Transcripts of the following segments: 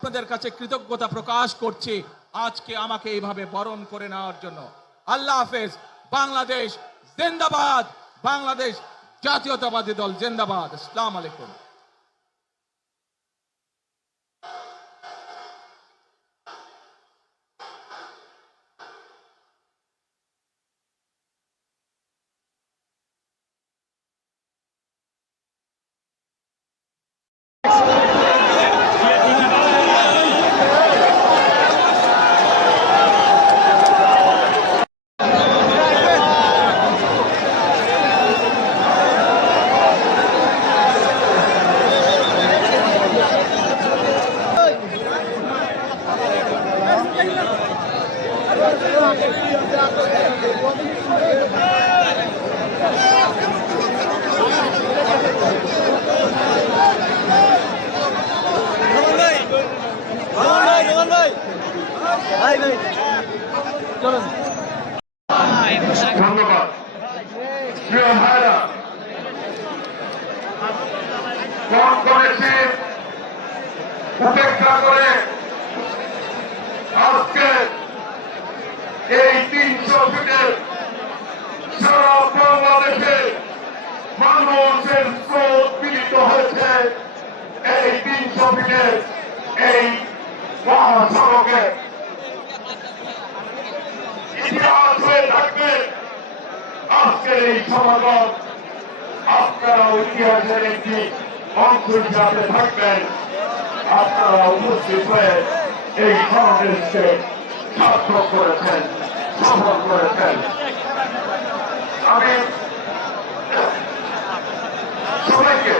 আপনাদের কাছে কৃতজ্ঞতা প্রকাশ করছি আজকে আমাকে এইভাবে বরণ করে নেওয়ার জন্য। আল্লাহ হাফেজ। বাংলাদেশ জিন্দাবাদ, বাংলাদেশ জাতীয়তাবাদী দল জিন্দাবাদ। আসসালামু আলাইকুম। ধন্যবাদ। প্রিয় ভাইরা, ফোন করেছি উপেক্ষা করে আজকে এই 300 ফিটের সারা বাংলাদেশে মানুষের স্রোত মিলিত হয়েছে এই 300 ফিটের এই মহাসড়কে। ইতিহাস হয়ে থাকবে আজকের এই সমাগম। আপনারা ইতিহাসের একটি অংশ হিসাবে থাকবেন। আপনারা উপস্থিত হয়ে এই সমাবেশকে সার্থক করেছেন, সফল করেছেন। আমি সবাইকে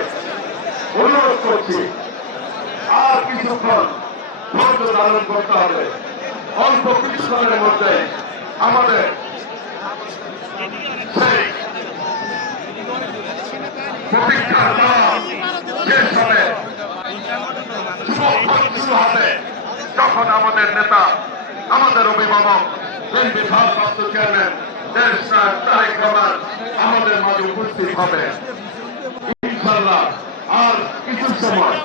অনুরোধ করছি আর কিছুক্ষণ ধৈর্য ধারণ করতে হবে। অল্প কিছুক্ষণের মধ্যে আমাদের সেই প্রতীক্ষার নাম শেষ হবে, শুরু হবে যখন আমাদের নেতা, আমাদের অভিভাবক, বিএনপি ভারপ্রাপ্ত চেয়ারম্যান দেশ নায়ক তারেক রহমান আমাদের মাঝে উপস্থিত হবে। ইনশাআল্লাহ আর কিছু সময়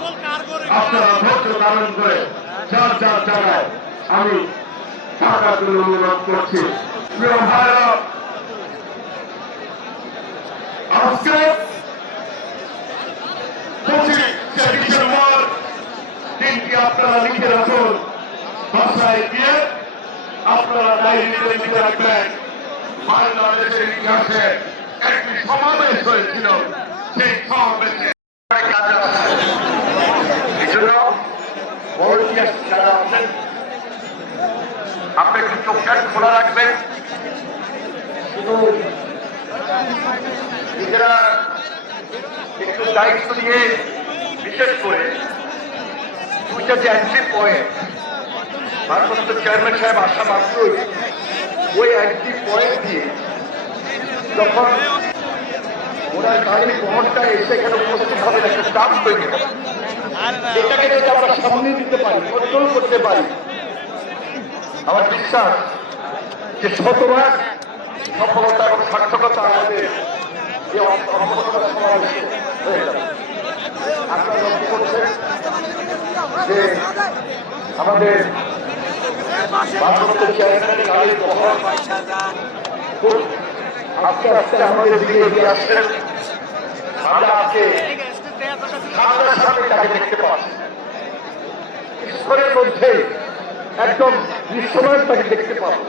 আপনারা ধৈর্য ধারণ করে যার যার জায়গায় আমি থাকার জন্য অনুরোধ করছি। প্রিয় ভাইরা, আজকে 25শে ডিসেম্বর দিনটি আপনারা লিখে রাখুন, বাসায় গিয়ে আপনারা ডায়েরিতে লিখে রাখবেন। বাংলাদেশের ইতিহাসে একটি সমাবেশ হয়েছিল, সেই সমাবেশে যারা আছেন আপনি একটু চোখ খোলা রাখবেন। শুধু নিজেরা একটু দায়িত্ব নিয়ে, বিশেষ করে দুইটা যে এন্ট্রি পয়েন্ট ভারপ্রাপ্ত চেয়ারম্যান সাহেব আসা মাত্রই ওই এন্ট্রি পয়েন্ট দিয়ে যখন ওনার গাড়ির বহরটা এসে এখানে উপস্থিত হবে একটা চাপ তৈরি হবে, এটাকে যদি আমরা সামনে দিতে পারি, কন্ট্রোল করতে পারি, আমার বিশ্বাস যে শতভাগ সফলতা এবং সার্থকতা আমাদের হয়ে যাবে। আপনারা লক্ষ্য করছেন যে আমাদের ভারপ্রাপ্ত চেয়ারম্যানের গাড়ির বহর খুব আস্তে আস্তে আমাদের দিকে এগিয়ে আসছেন। আমরা আজকে সামনে তাকে দেখতে পাচ্ছি, ঈশ্বরের মধ্যে একদম নিঃসময় তাকে দেখতে পাবো।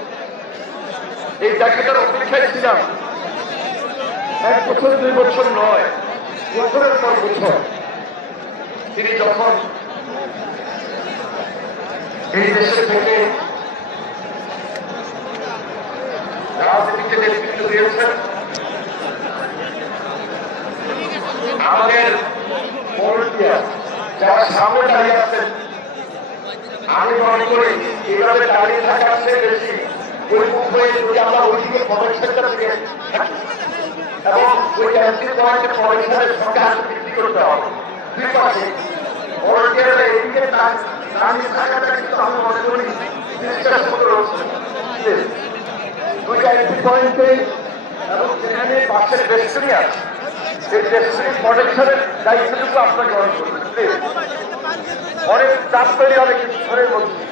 এই দেখাটার অপেক্ষায় ছিলাম 1 বছর 2 বছর নয়, বছরের পর বছর। তিনি যখন এই দেশে থেকে রাজনীতিতে নেতৃত্ব দিয়েছেন, আমাদের ভলান্টিয়ার যারা সামনে দাঁড়িয়ে আছেন, আমি মনে করি এইভাবে দাঁড়িয়ে থাকা আছে বেশি পরিমুখ হয়ে যদি আমরা ওইদিকে কমিশনটা থেকে এবং ওই এন্ট্রি পয়েন্টের কমিশনের সঙ্গে হাতে বৃদ্ধি করতে হবে। দুই পাশে ভলান্টিয়াররা এদিকে দাঁড়িয়ে থাকাটা কিন্তু আমি মনে করি দুইটা এন্ট্রি পয়েন্টে এবং সেখানে বাসের বেস্টরি আছে, সেই বেস্টরি প্রোটেকশনের দায়িত্বটুকু আপনাকে গ্রহণ করবেন। অনেক চাপ তৈরি হবে কিছুক্ষণের মধ্যে।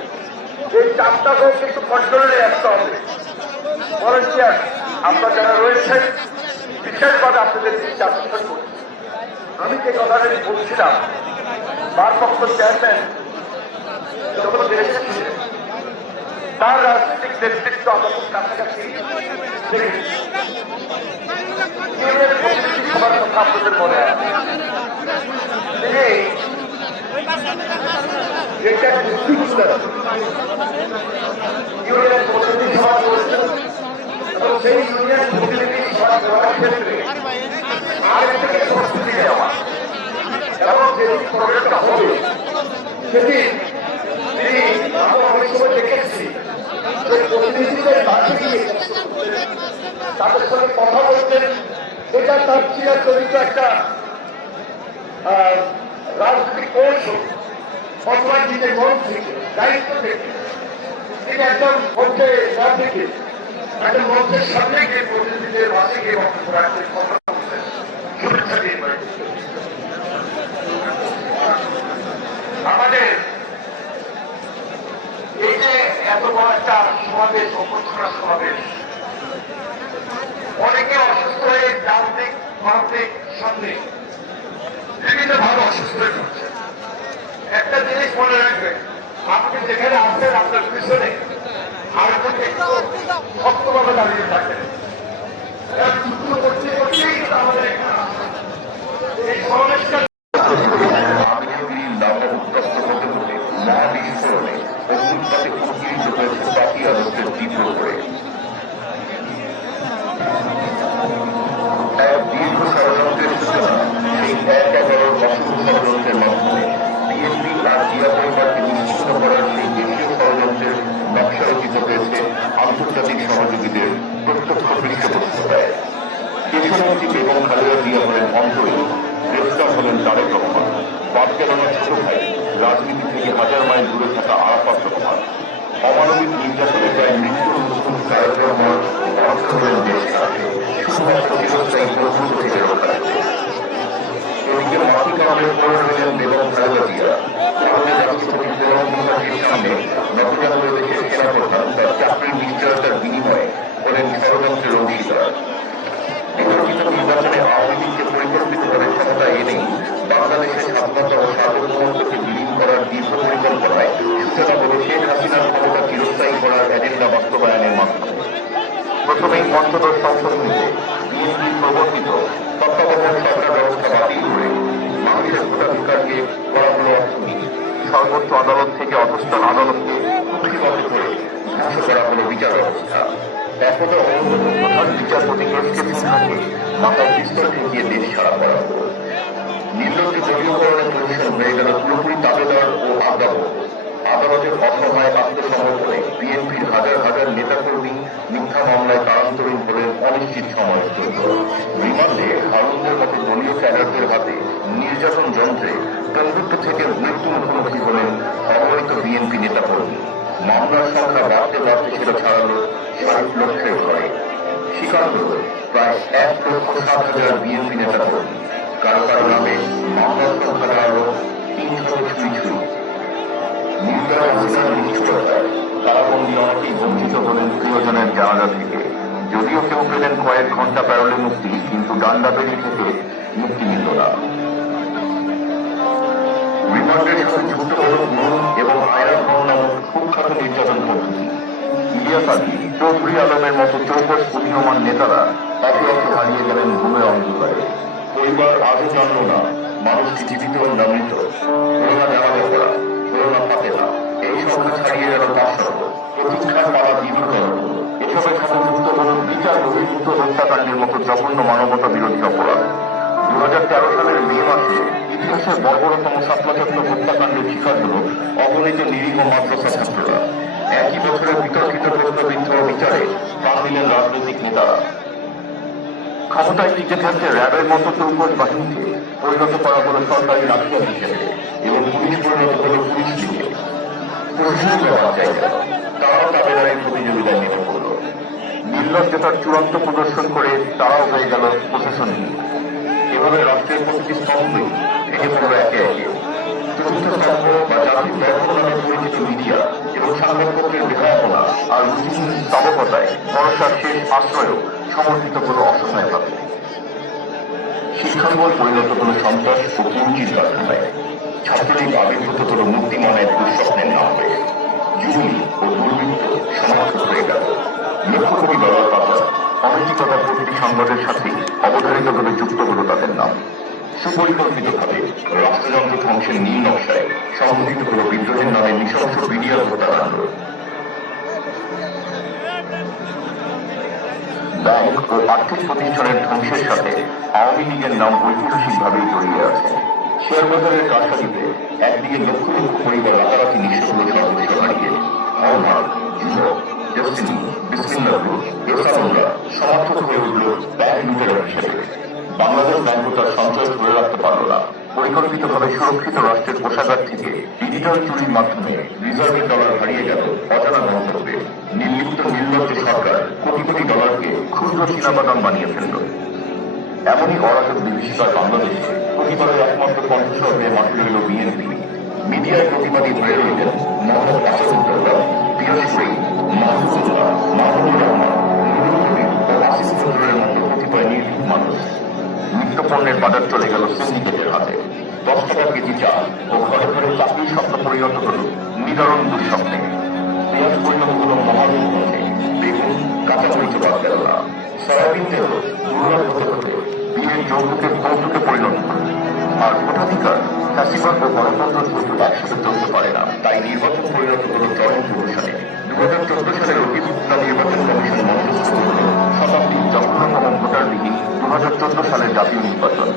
এই চাপটাকেও কিন্তু কন্ট্রোলে রাখতে হবে। ভলান্টিয়ার আমরা যারা রয়েছেন বিশেষভাবে আপনাদের দৃষ্টি আকর্ষণ করছি। আমি যে কথাটা বলছিলাম, ভারপ্রাপ্ত চেয়ারম্যান যখন দেশে ছিলেন তার রাজনৈতিক নেতৃত্ব আমরা খুব কাছাকাছি দেখেছি। সবার কথা আপনাদের মনে আছে। তিনি যেটা ইউনিয়ন প্রতিনিধি সভা করেছেন এবং সেই ইউনিয়ন প্রতিনিধি সভা করার ক্ষেত্রে আগে থেকে প্রস্তুতি নেওয়া এবং যেটি প্রোগ্রামটা হবে সেটি তিনি আমরা অনেক সময় দেখেছি যে প্রতিনিধিদের বাড়ি গিয়ে তাদের সঙ্গে কথা বলতেন। এটা তার চিরাচরিত একটা রাজনৈতিক কৌশল অথবা নিজের মন থেকে দায়িত্ব থেকে তিনি একদম মঞ্চে না থেকে একটা মঞ্চের সামনে গিয়ে প্রতিনিধিদের মাঝে গিয়ে বক্তব্য রাখতে কথা বলতেন। শুভেচ্ছা দিয়ে আমাদের এই যে এত বড় একটা সমাবেশ, অভ্যর্থনা সমাবেশ, অনেকে অসুস্থ হয়ে যান্ত্রিক মানবিক সামনে বিভিন্নভাবে অসুস্থ হয়ে পড়ছে। একটা জিনিস মনে রাখবেন, আপনি যেখানে আসছেন আপনার পিছনে আরেকজনকে একটু শক্তভাবে দাঁড়িয়ে থাকেন। যুদ্ধ করতে করতেই আমাদের এই সমাবেশটা আন্তর্জাতিক সহযোগীদের প্রত্যক্ষ পৃষ্ঠপোষকতায় দেশনেত্রী বেগম খালেদা জিয়া হলেন অন্তরীণ, গ্রেফতার হলেন তারেক রহমান, বাদ গেল না ছোট ভাই, রাজনীতি থেকে হাজার মাইল দূরে থাকা আরাফাত রহমান, অমানবিক নির্যাতনে প্রায় মৃত্যুর মুখোমুখি তারেক রহমান অর্থ হলেন দেশ শুধুমাত্র চিরস্থায়ী প্রভূত থেকে রক্ষা করতে। এদিকে মাটি কারণের পরে হলেন বেগম খালেদা জিয়া। আমাদের রাষ্ট্রপতি প্রণব মুখার্জির সামনে নতুন দেশের সেনাপ্রধান তার চাকরির নিশ্চয়তার বিনিময়ে হলেন ষড়যন্ত্রের অংশীদার। বিতর্কিত নির্বাচনে আওয়ামী লীগকে পরিকল্পিতভাবে ক্ষমতায় এনেই বাংলাদেশের স্বাধীনতা ও সার্বভৌমত্বকে বিলীন করার দীর্ঘ পরিকল্পনায় সূচনা করে শেখ হাসিনার ক্ষমতা চিরস্থায়ী করার এজেন্ডা বাস্তবায়নের মাধ্যমে প্রথমেই পঞ্চদশ সংশোধনীতে বিএনপির প্রবর্তিত তত্ত্বাবধায়ক সরকার ব্যবস্থা বাতিল করে মানুষের ভোটাধিকারকে করা হল অর্থনীতি। সর্বোচ্চ আদালত থেকে অধস্তন আদালতকে কুক্ষিগত করে ধ্বংস করা হল বিচার ব্যবস্থা। একদা প্রধান বিচারপতি এসকে সিনহাকে মাথার পিস্তল ঠেকিয়ে দেশ ছাড়া করা হল। নির্লজ্জ দলীয়করণের পরিশ্রম হয়ে গেল পুরোপুরি তাবেদার ও আজ্ঞাবহ। আদালতের অসহায় আত্মসমর্পণে বিএনপির হাজার হাজার নেতাকর্মী মিথ্যা মামলায় কারান্তরীণ হলেন অনিশ্চিত সময়ের জন্য। রিমান্ডে হারুনদের মতো দলীয় ক্যাডারদের হাতে নির্যাতন যন্ত্রে বন্ধুত্ব থেকে মৃত্যু মুখোমুখি হলেন অবহিত বিএনপি নেতাকর্মী। মামলার সংখ্যা বাড়তে বাড়তে সেটা ছাড়ালো 60 লক্ষের ঘরে। শিকার হল প্রায় 1,60,000 বিএনপি নেতাকর্মী। কারো কারো নামে মামলার সংখ্যা দাঁড়ালো 300 ছুঁই। নির্দয় হাসিনার নিষ্ঠুরতায় কারাবন্দী অনেকেই বঞ্চিত হলেন প্রিয়জনের জানাজা থেকে। যদিও কেউ পেলেন কয়েক ঘন্টা প্যারোলে মুক্তি, কিন্তু ডান্ডাবেড়ি থেকে মুক্তি মিলল না। রিমান্ডের সাথে যুক্ত হল গুম এবং আয়না ভবন নামক কুখ্যাত নির্যাতন পদ্ধতি। ইলিয়াস আলী, চৌধুরী আলমের মতো চৌকস উদীয়মান নেতারা একে একে হারিয়ে গেলেন গুমের অন্ধকারে। পরিবার আজও জানল না মানুষটি জীবিত না মৃত। করোনা জানাবে করা, করোনা থাকে না, এই সংখ্যা ছাড়িয়ে গেল 500। প্রতীক্ষার পালা দীর্ঘতর। এসবের সাথে যুক্ত হল বিচার বহির্ভূত হত্যাকাণ্ডের মতো জঘন্য মানবতা বিরোধী অপরাধ। 2013 সালের মে মাসে ইতিহাসের বর্বরতম শাপলাচত্বর হত্যাকাণ্ডের শিকার হল অগণিত নিরীহ মাদ্রাসা ছাত্ররা। একই বছরের বিতর্কিত প্রশ্নবিদ্ধ বিচারে প্রাণ দিলেন রাজনৈতিক নেতারা। ক্ষমতায় টিকে থাকতে র্যাবের মতো চৌকস বাহিনীকে পরিণত করা হল সরকারি রাষ্ট্র হিসেবে এবং পুলিশ পরিণত হল পুলিশ লিগে। প্রশাসনিক বাদ যায় গেল, তারাও তাদের প্রতিযোগিতায় নেমে পড়ল। নির্লজ্জতার চূড়ান্ত প্রদর্শন করে তারাও হয়ে গেল প্রশাসনিক। এভাবে রাষ্ট্রের প্রতিটি স্তম্ভই ভেঙে পড়ল একে একে। চতুর্থ স্তম্ভ বা জাতির ব্যর্থ নামে পরিচিত মিডিয়া এবং সংবাদপত্রের বেহায়াপনা আর মুসলিম স্তবকতায় ভরসার শেষ আশ্রয়ও সমর্পিত হল অসহায়ভাবে। শিক্ষাঙ্গন পরিণত হল সন্ত্রাস ও পুঞ্জির কারখানায়, ছাত্রলীগ আবির্ভূত হল মুক্তিমানের দুঃস্বপ্নের নাম হয়ে, যুবলী ও দুর্বৃত্ত সমর্থক হয়ে গেল। লক্ষ কোটি ডলার পাচার, অনৈতিকতা প্রতিটি সংবাদের সাথে অবধারিতভাবে যুক্ত হল তাদের নাম। সুপরিকল্পিতভাবে রাষ্ট্রযন্ত্র ধ্বংসের নীল নকশায় সংঘটিত হল বিদ্রোহের নামে নৃশংস মিডিয়া হত্যাকাণ্ড। ব্যাংক ও আর্থিক প্রতিষ্ঠানের ধ্বংসের সাথে আওয়ামী লীগের নাম ঐতিহাসিকভাবে জড়িয়ে আছে। শেয়ার বাজারের কারসাজিতে একদিকে লক্ষ লক্ষ পরিবার রাতারাতি নিঃস্ব হল সর্বস্ব হারিয়ে, হলমার্ক, জিও, ডেস্টিনি, বিসমিল্লাহ গ্রুপ, রোসামুল্লাহ সমর্থক হয়ে উঠল ব্যাংক লুটেরার হিসেবে। বাংলাদেশ ব্যাংক তার সঞ্চয় ধরে রাখতে পারল না। পরিকল্পিতভাবে সুরক্ষিত রাষ্ট্রের কোষাগার থেকে ডিজিটাল চুরির মাধ্যমে রিজার্ভের ডলার হারিয়ে গেল অজানা গন্তব্যে। নির্লিপ্ত নির্লজ্জ সরকার কোটি কোটি ডলারকে ক্ষুদ্র চীনাবাদাম বানিয়ে ফেলল। এমনই অরাজক বিভীষিকার বাংলাদেশে প্রতিবারের একমাত্র কণ্ঠস্বর হয়ে মাঠে রইল বিএনপি। মিডিয়ায় প্রতিবাদী হয়ে রইলেন মোহাম্মদ আসাদুল্লাহ, পিয়াসী, মাহমুদুল্লাহ, মাহমুদুর রহমান, নুরুল কবির ও আসিফ নজরুলের মতো কতিপয় নির্ভীক মানুষ। নিত্যপণ্যের বাজার চলে গেল সিন্ডিকেটের হাতে। 10 টাকা কেজি চাল ও ঘরে ঘরে চাকরির স্বপ্ন পরিণত হল নিদারুণ দুঃস্বপ্নে। পেঁয়াজ পরিণত হল মহাবিপদে, বেগুন কাঁচামরিচ বাদ গেল না। সয়াবিন তেল দুর্লভ হতে হতে বিয়ের যৌতুকের কৌতুকে পরিণত হল। আর ভোটাধিকার ফ্যাসিবাদ ও গণতন্ত্র দ্রুত একসাথে চলতে পারে না, তাই নির্বাচন পরিণত হল চরম পুরস্কারে। 2014 সালের অতিরিক্ত নির্বাচন কমিশন মঞ্চস্থ হল শতাব্দীর জঘন্যতম ভোটারবিহীন 2014 সালের জাতীয় নির্বাচন।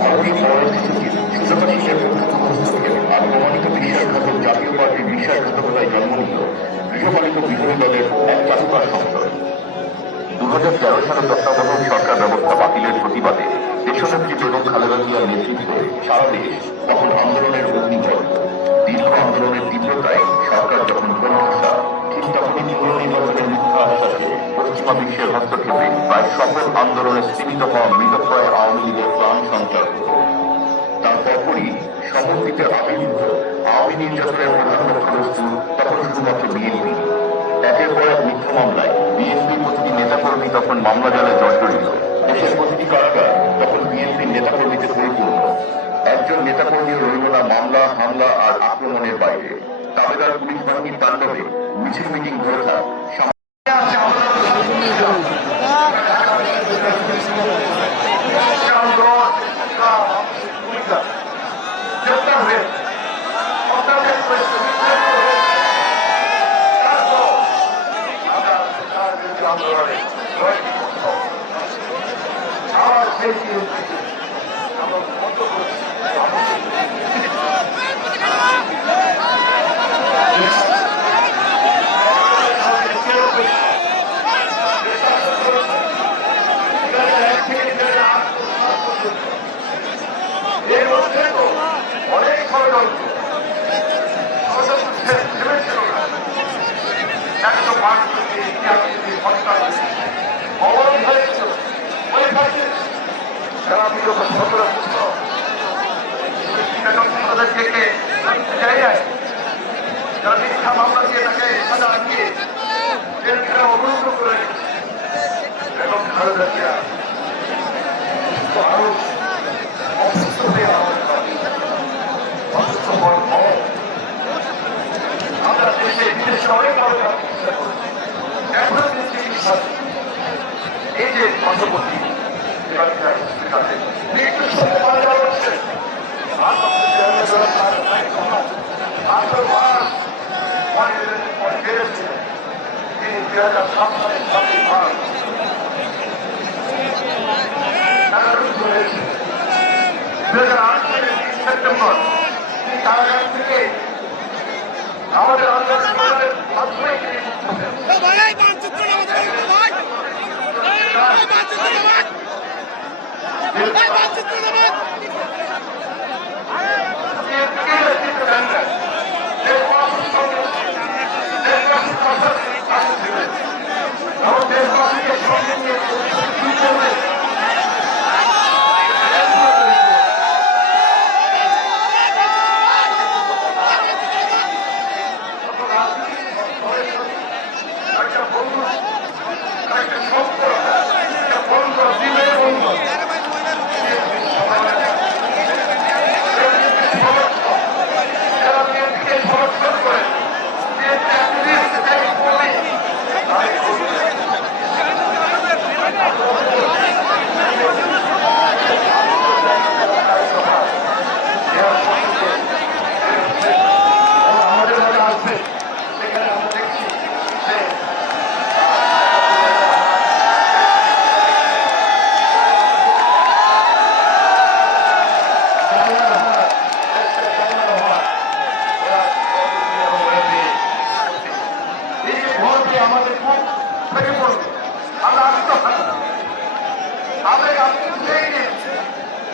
ভারতীয় পররাষ্ট্র সচিব সুজাতা সিংহের প্রত্যক্ষ হস্তক্ষেপ আর প্রমাণিত বিশ্বাসঘাতক জাতীয় পার্টির বিশ্বাসঘাতকতায় জন্ম নিল গৃহপালিত বিরোধী দলের এক চাটুকার সংসদ। 2013 সালে তত্ত্বাবধায়ক সরকার ব্যবস্থা বাতিলের প্রতিবাদে দেশনেত্রী বেগম খালেদা জিয়ার নেতৃত্বে সারা দেশ তখন আন্দোলনের অগ্নিপথ। দীর্ঘ আন্দোলনের তীব্রতায় সরকার যখন প্রত্যাশা, ঠিক তখনই পুর নির্বাচনের মিথ্যা আশ্বাসে পশ্চিমা বিশ্বের হস্তক্ষেপে প্রায় সকল আন্দোলনে স্থিমিত হওয়া মৃতপ্রায় আওয়ামী লীগের প্রাণ সঞ্চার হল। তার পরপরই সমর্পিতের আবির্ভূত আওয়ামী নির্যাতনের প্রধান লক্ষ্যবস্তু তখন শুধুমাত্র বিএনপি। একের পর এক মিথ্যা মামলায় বিএনপির প্রতিটি নেতাকর্মী তখন মামলা জালে জর্জরিত। দেশের প্রতিটি কারাগার তখন বিএনপির নেতাকর্মীতে পরিপূর্ণ। একজন নেতাকর্মীও রইল না মামলা, হামলা আর আক্রমণের বাইরে। দাবেদার পুলিশ বাহিনীর তাণ্ডবে মিছিল মিটিং ধরে থাক এর মধ্যে তো অনেক ষড়যন্ত্র ছিল না। 105 হত্যা অবরোধ হয়েছিল ওই কাজে যারা বিগত 17 বছর থেকে জায়গায় যারা মিথ্যা মামলা দিয়ে তাকে সাজা দিয়ে জেলখানা অবরুদ্ধ করে এবং খালেদা জিয়া মানুষ অসুস্থ হয়ে অসুস্থ আমরা দেশে বিদেশে অনেক মানুষ চিকিৎসা করি। এখন চিকিৎসা এই যে পার্শ্ববর্তী মৃত্যুর সঙ্গে মারা যাওয়া হচ্ছে তিনি 2007 সালে 7 মার্চ হয়েছে। 2008 সালের 30 সেপ্টেম্বর তিনি কারাগার থেকে আমাদের আন্দোলনের মাধ্যমে দেশবাসীকে সঙ্গে নিয়ে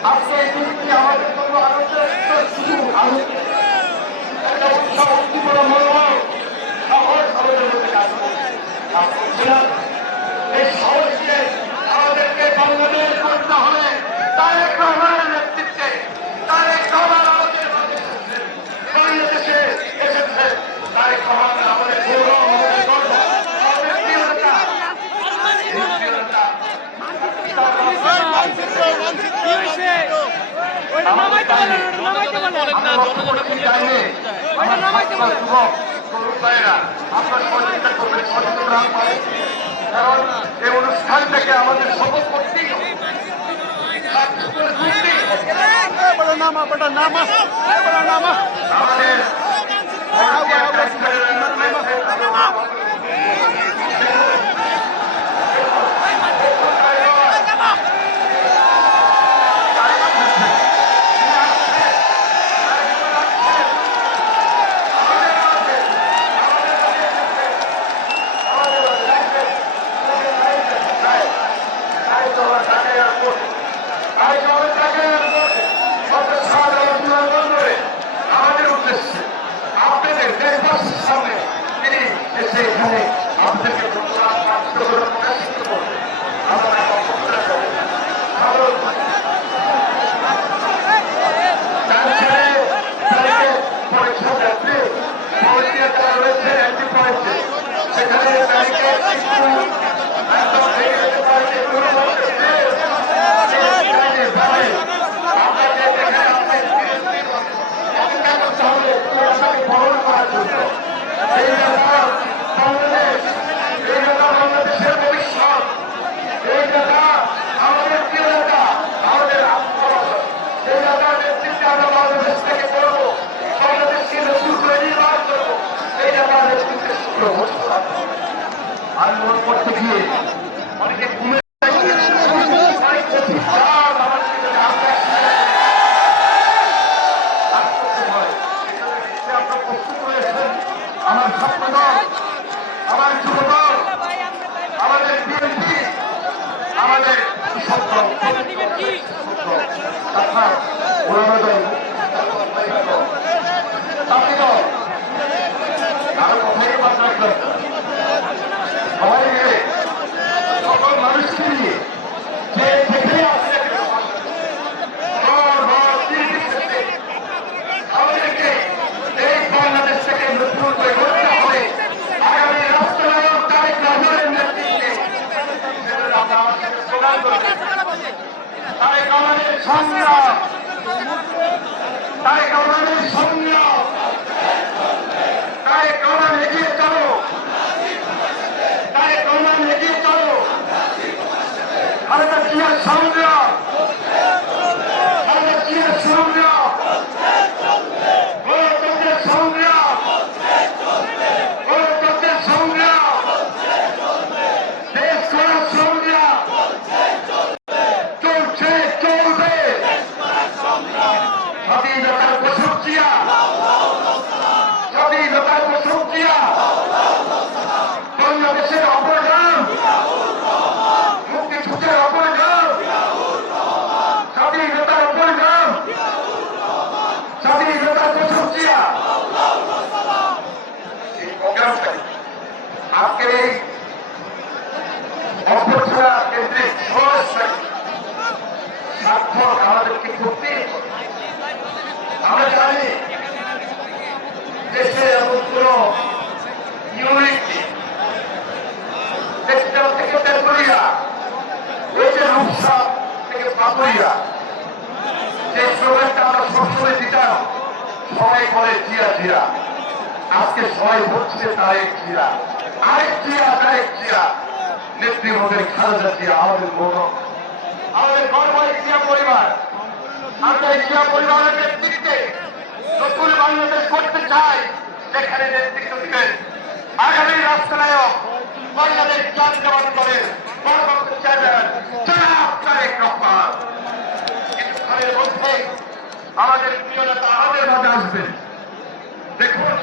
আজকে এই দিনটি আমাদের জন্য আনন্দের শুধু একটা উৎসব উদ্দীপনা মনোভাব সহজ সরলের মধ্যে কাজ করছে। এই সহজকে আমাদেরকে বাংলাদেশ করতে হবে। তারেক রহমানের নেতৃত্বে তারেক রহমান আমাদের বাংলাদেশে এসেছে। তারেক রহমান আমাদের গৌরব, আমাদের গর্ব, আমাদের প্রিয়তা। এই প্রিয়তা আপনার সহযোগিতা করবেন, সচেতন রাখবেন। কারণ এই অনুষ্ঠান থেকে আমাদের শপথ করতেই হবে। আমাদের উদ্দেশ্যে আপনাদের দেশবাসীর সামনে তিনি এসে এখানে আমাদেরকে প্রকাশিত করবেন। আমরা অপেক্ষা করব। পরীক্ষা যাত্রী পরীক্ষা রয়েছে একটি পয়েন্টে সেখানে বাংলাদেশের ভবিষ্যৎ, এই জায়গা আমাদের প্রিয়তা, আমাদের আত্মসমর্পণ, এই জায়গার নেতৃত্বে আমরা বাংলাদেশ থেকে করবো, বাংলাদেশকে নতুন করে নির্মাণ করবো, এই জায়গার নেতৃত্বে সূত্র আন্দোলন করতে গিয়ে অনেকে ঘুমে আমার ছাত্রদল, আমার যুবদল, আমাদের বিএনপি, আমাদের কৃষক দল, ওলামা দল, তাঁতি দল, আরো কোথায় বাঁচার দরকার সবাই মিলে সকল মানুষকে নিয়ে যে যেখানে আসছে আমাদেরকে এই বাংলাদেশ থেকে নতুন করে গড়তে হবে। আগামী রাষ্ট্রনায়ক তারেক রহমানের নেতৃত্বে আমরা আমাদের স্লোগান করব, তারেক রহমানের সংগ্রাম, তারেক রহমানের সংগ্রাম, তারেক রহমান এগিয়ে চলো, তারেক রহমান এগিয়ে চলো। খালেদা জিয়ার সংগ্রাম, খালেদা জিয়ার সংগ্রাম, গণতন্ত্রের সংগ্রাম, গণতন্ত্রের সংগ্রাম, দেশ গড়ার সংগ্রাম চলছে, চলবে। স্বাধীনতার প্রশংসিয়া, স্বাধীনতার প্রশংসিয়া, বাংলাদেশের অপরাধ, মুক্তিযুদ্ধের অপরাধ, স্বাধীনতার অপরাধ, স্বাধীনতার প্রশংসিয়া। এই প্রোগ্রামটাই আজকের এই অভ্যর্থনা কেন্দ্রিক সংস্থায় সার্থক আমাদেরকে করতেই হবে। আমরা জানি দেশে এমন কোন ইউনিট দেশটা থেকে তেলপুরিয়া, এই যে রূপসা থেকে পাপুরিয়া, যে স্লোগানটা আমরা সবসময় দিতাম, সবাই বলে জিয়া জিয়া, আজকে সবাই বলছে তারেক জিয়া, আরেক জিয়া, তারেক জিয়া। নেত্রী মোদের খালেদা জিয়া আমাদের গৌরব, আমাদের গর্বের জিয়া পরিবার। আমরা এই জিয়া পরিবারের নেতৃত্বে নতুন বাংলাদেশ করতে চাই, যেখানে নেতৃত্ব দিবেন আগামী রাষ্ট্রনায়ক বাংলাদেশ জাতীয়তাবাদী দলের ভারপ্রাপ্ত চেয়ারম্যান জনাব তারেক রহমান। কিছুক্ষণের মধ্যে আমাদের প্রিয় নেতা আমাদের মাঝে আসবেন। দেখুন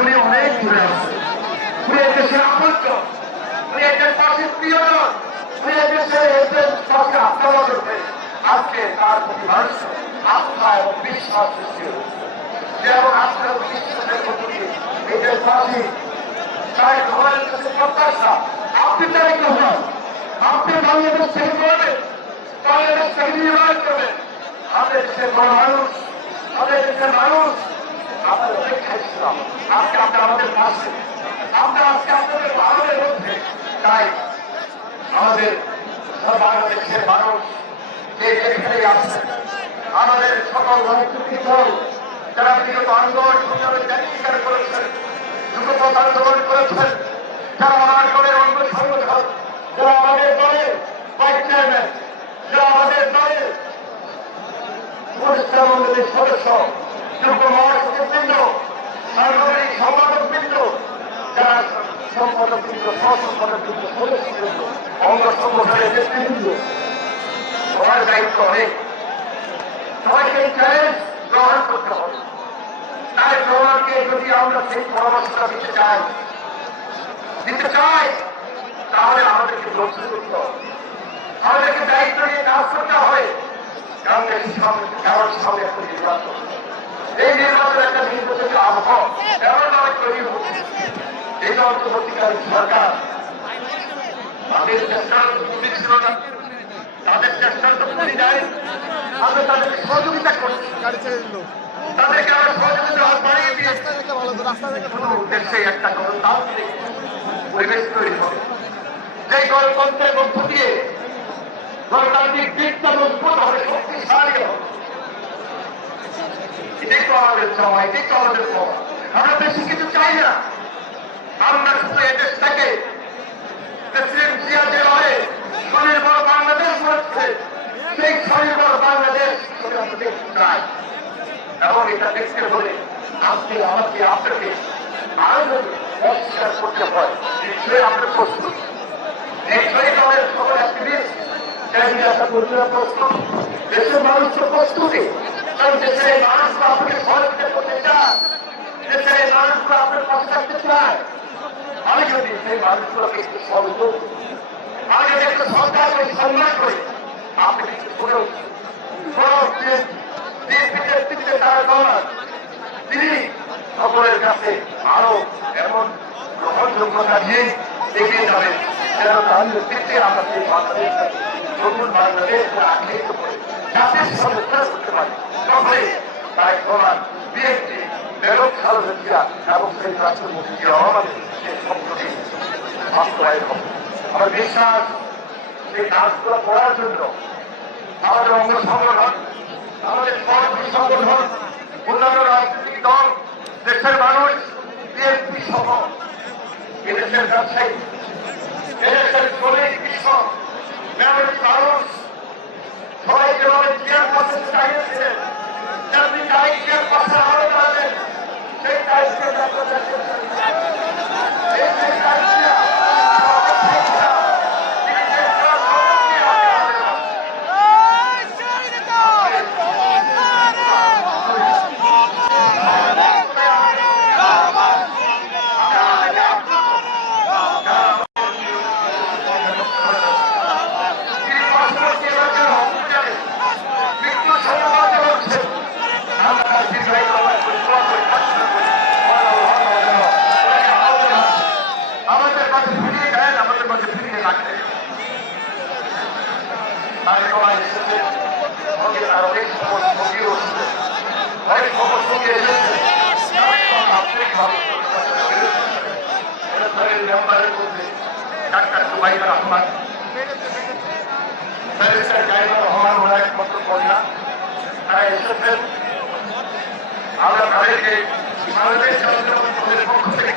উনি অনেক দূরে আসছেন, উনি দেশের আপনজন, উনি এদের পাশে প্রিয়জন, উনি দেশের এদের পাশে আত্মবাদ করবেন। আজকে তার প্রতি মানুষ আস্থা এবং বিশ্বাস সৃষ্টি হয়েছে এবং আস্থা এবং বিশ্বাসের মধ্যে দিয়ে এদের ফাঁসি তাই ভগবানের কাছে প্রত্যাশা আপনি তাই হন আপনি বাংলাদেশ থেকে করবেন বাংলাদেশ থেকে নির্মাণ করবেন আমাদের দেশের বড় মানুষ আমাদের দেশের মানুষ আপনার অপেক্ষায় ছিলাম আজকে আপনি আমাদের পাশে আমরা আজকে আপনাদের আমাদের মধ্যে তাই আমাদের বাংলাদেশের মানুষ যে যেখানে আছে আমাদের সকল রাজনৈতিক দল যারা বিগত আন্দোলন সংগ্রামে ত্যাগ করেছেন যুগপথ আন্দোলন করেছেন যারা আমার দলের অঙ্গ সংগঠন যারা আমাদের দলের ভাইস চেয়ারম্যান যারা আমাদের দলের প্রতিষ্ঠা মন্ডলীর সদস্য যুব মহাসচিববৃন্দ সাংগঠনিক সম্পাদকবৃন্দ যারা সম্পাদকবৃন্দ সহসম্পাদকবৃন্দ সদস্যবৃন্দ অঙ্গ সংগঠনের নেতৃবৃন্দ সবার দায়িত্ব অনেক সবাইকে এই চ্যালেঞ্জ গ্রহণ করতে হবে তাই প্রমাণকে যদি আমরা সেই পরামর্শটা দিতে চাই তাহলে আমাদেরকে লক্ষ্য করতে হবে আমাদেরকে দায়িত্ব নিয়ে কাজ করতে হবে কারণ সামনে একটা নির্বাচন এই নির্বাচনের একটা নির্বাচনের আবহাওয়া এমনভাবে তৈরি হচ্ছে এই অন্তর্বর্তীকালীন সরকার তাদের চেষ্টার ত্রুটি ছিল না তাদের চেষ্টার তো ত্রুটি নাই আমরা তাদেরকে সহযোগিতা করছি তাদেরকে আমরা সহযোগিতা হাত বাড়িয়ে দিয়ে দেশে একটা গণতান্ত্রিক পরিবেশ তৈরি হবে যেই গণতন্ত্রের মধ্য দিয়ে গণতান্ত্রিক দিকটা মজবুত হবে শক্তিশালী হবে এটাই তো আমাদের চাওয়া এটাই তো আমাদের পাওয়া আমরা বেশি কিছু চাই না আমরা শুধু এদেশ থেকে প্রেসিডেন্ট জিয়া যে লড়ে স্বনির্ভর বাংলাদেশ হচ্ছে সেই স্বনির্ভর বাংলাদেশ চাই এবং এটা দেখতে হলে আপনি আমাকে আপনাকে আরো যদি অস্বীকার করতে হয় নিশ্চয়ই আপনার প্রস্তুত নিশ্চয়ই দলের সকল অ্যাক্টিভিস্ট প্রস্তুত দেশের মানুষ তো প্রস্তুতি কারণ দেশের এই মানুষগুলো আপনাকে সহযোগিতা করতে চায় দেশের এই মানুষগুলো আপনার পাশে থাকতে চায় আমি যদি সেই মানুষগুলোকে একটু সহযোগ আমি যদি একটু সরকারকে সম্মান করি আপনি কিছু করেও নেতৃত্বে তারা দল তিনি সকলের কাছে আরো এমন গ্রহণযোগ্যতা নিয়ে এগিয়ে যাবেন যেন তার নেতৃত্বে আমরা সেই বাংলাদেশ নতুন বাংলাদেশ আখ্যায়িত করে জাতির সমস্যা করতে পারি তবে তাই প্রমাণ বিএনপি বেরোক খালেদা জিয়া এবং সেই রাষ্ট্রপতি রহমানের সেই শব্দটি বাস্তবায়ন হবে আমার বিশ্বাস সেই কাজগুলো করার জন্য আমাদের অঙ্গ সংগঠন আমাদের সহযোগী সংগঠন অন্যান্য রাজনৈতিক দল দেশের মানুষ বিএনপি সহ এদেশের ব্যবসায়ী এদেশের শ্রমিক কৃষক মেহনতি মানুষ সবাই যেভাবে জিয়ার পাশে চাইছিলেন তেমনি জিয়ার পাশে আরো দাঁড়াবেন সেই দায়িত্বে আমাদের কাছে ফিরিয়ে দেন আমাদের কাছে ফিরিয়ে রাখেন তাদের সবাই এসেছে আর অনেক সময় সঙ্গীও এসেছে অনেক সময় সঙ্গী এসেছে মেম্বারের মধ্যে ডাক্তার জুবাইর রহমান ব্যারিস্টার জাহিদুর রহমান ওরা একমাত্র কন্যা তারা এসেছেন আমরা তাদেরকে বাংলাদেশ জাতীয়তাবাদী পক্ষ থেকে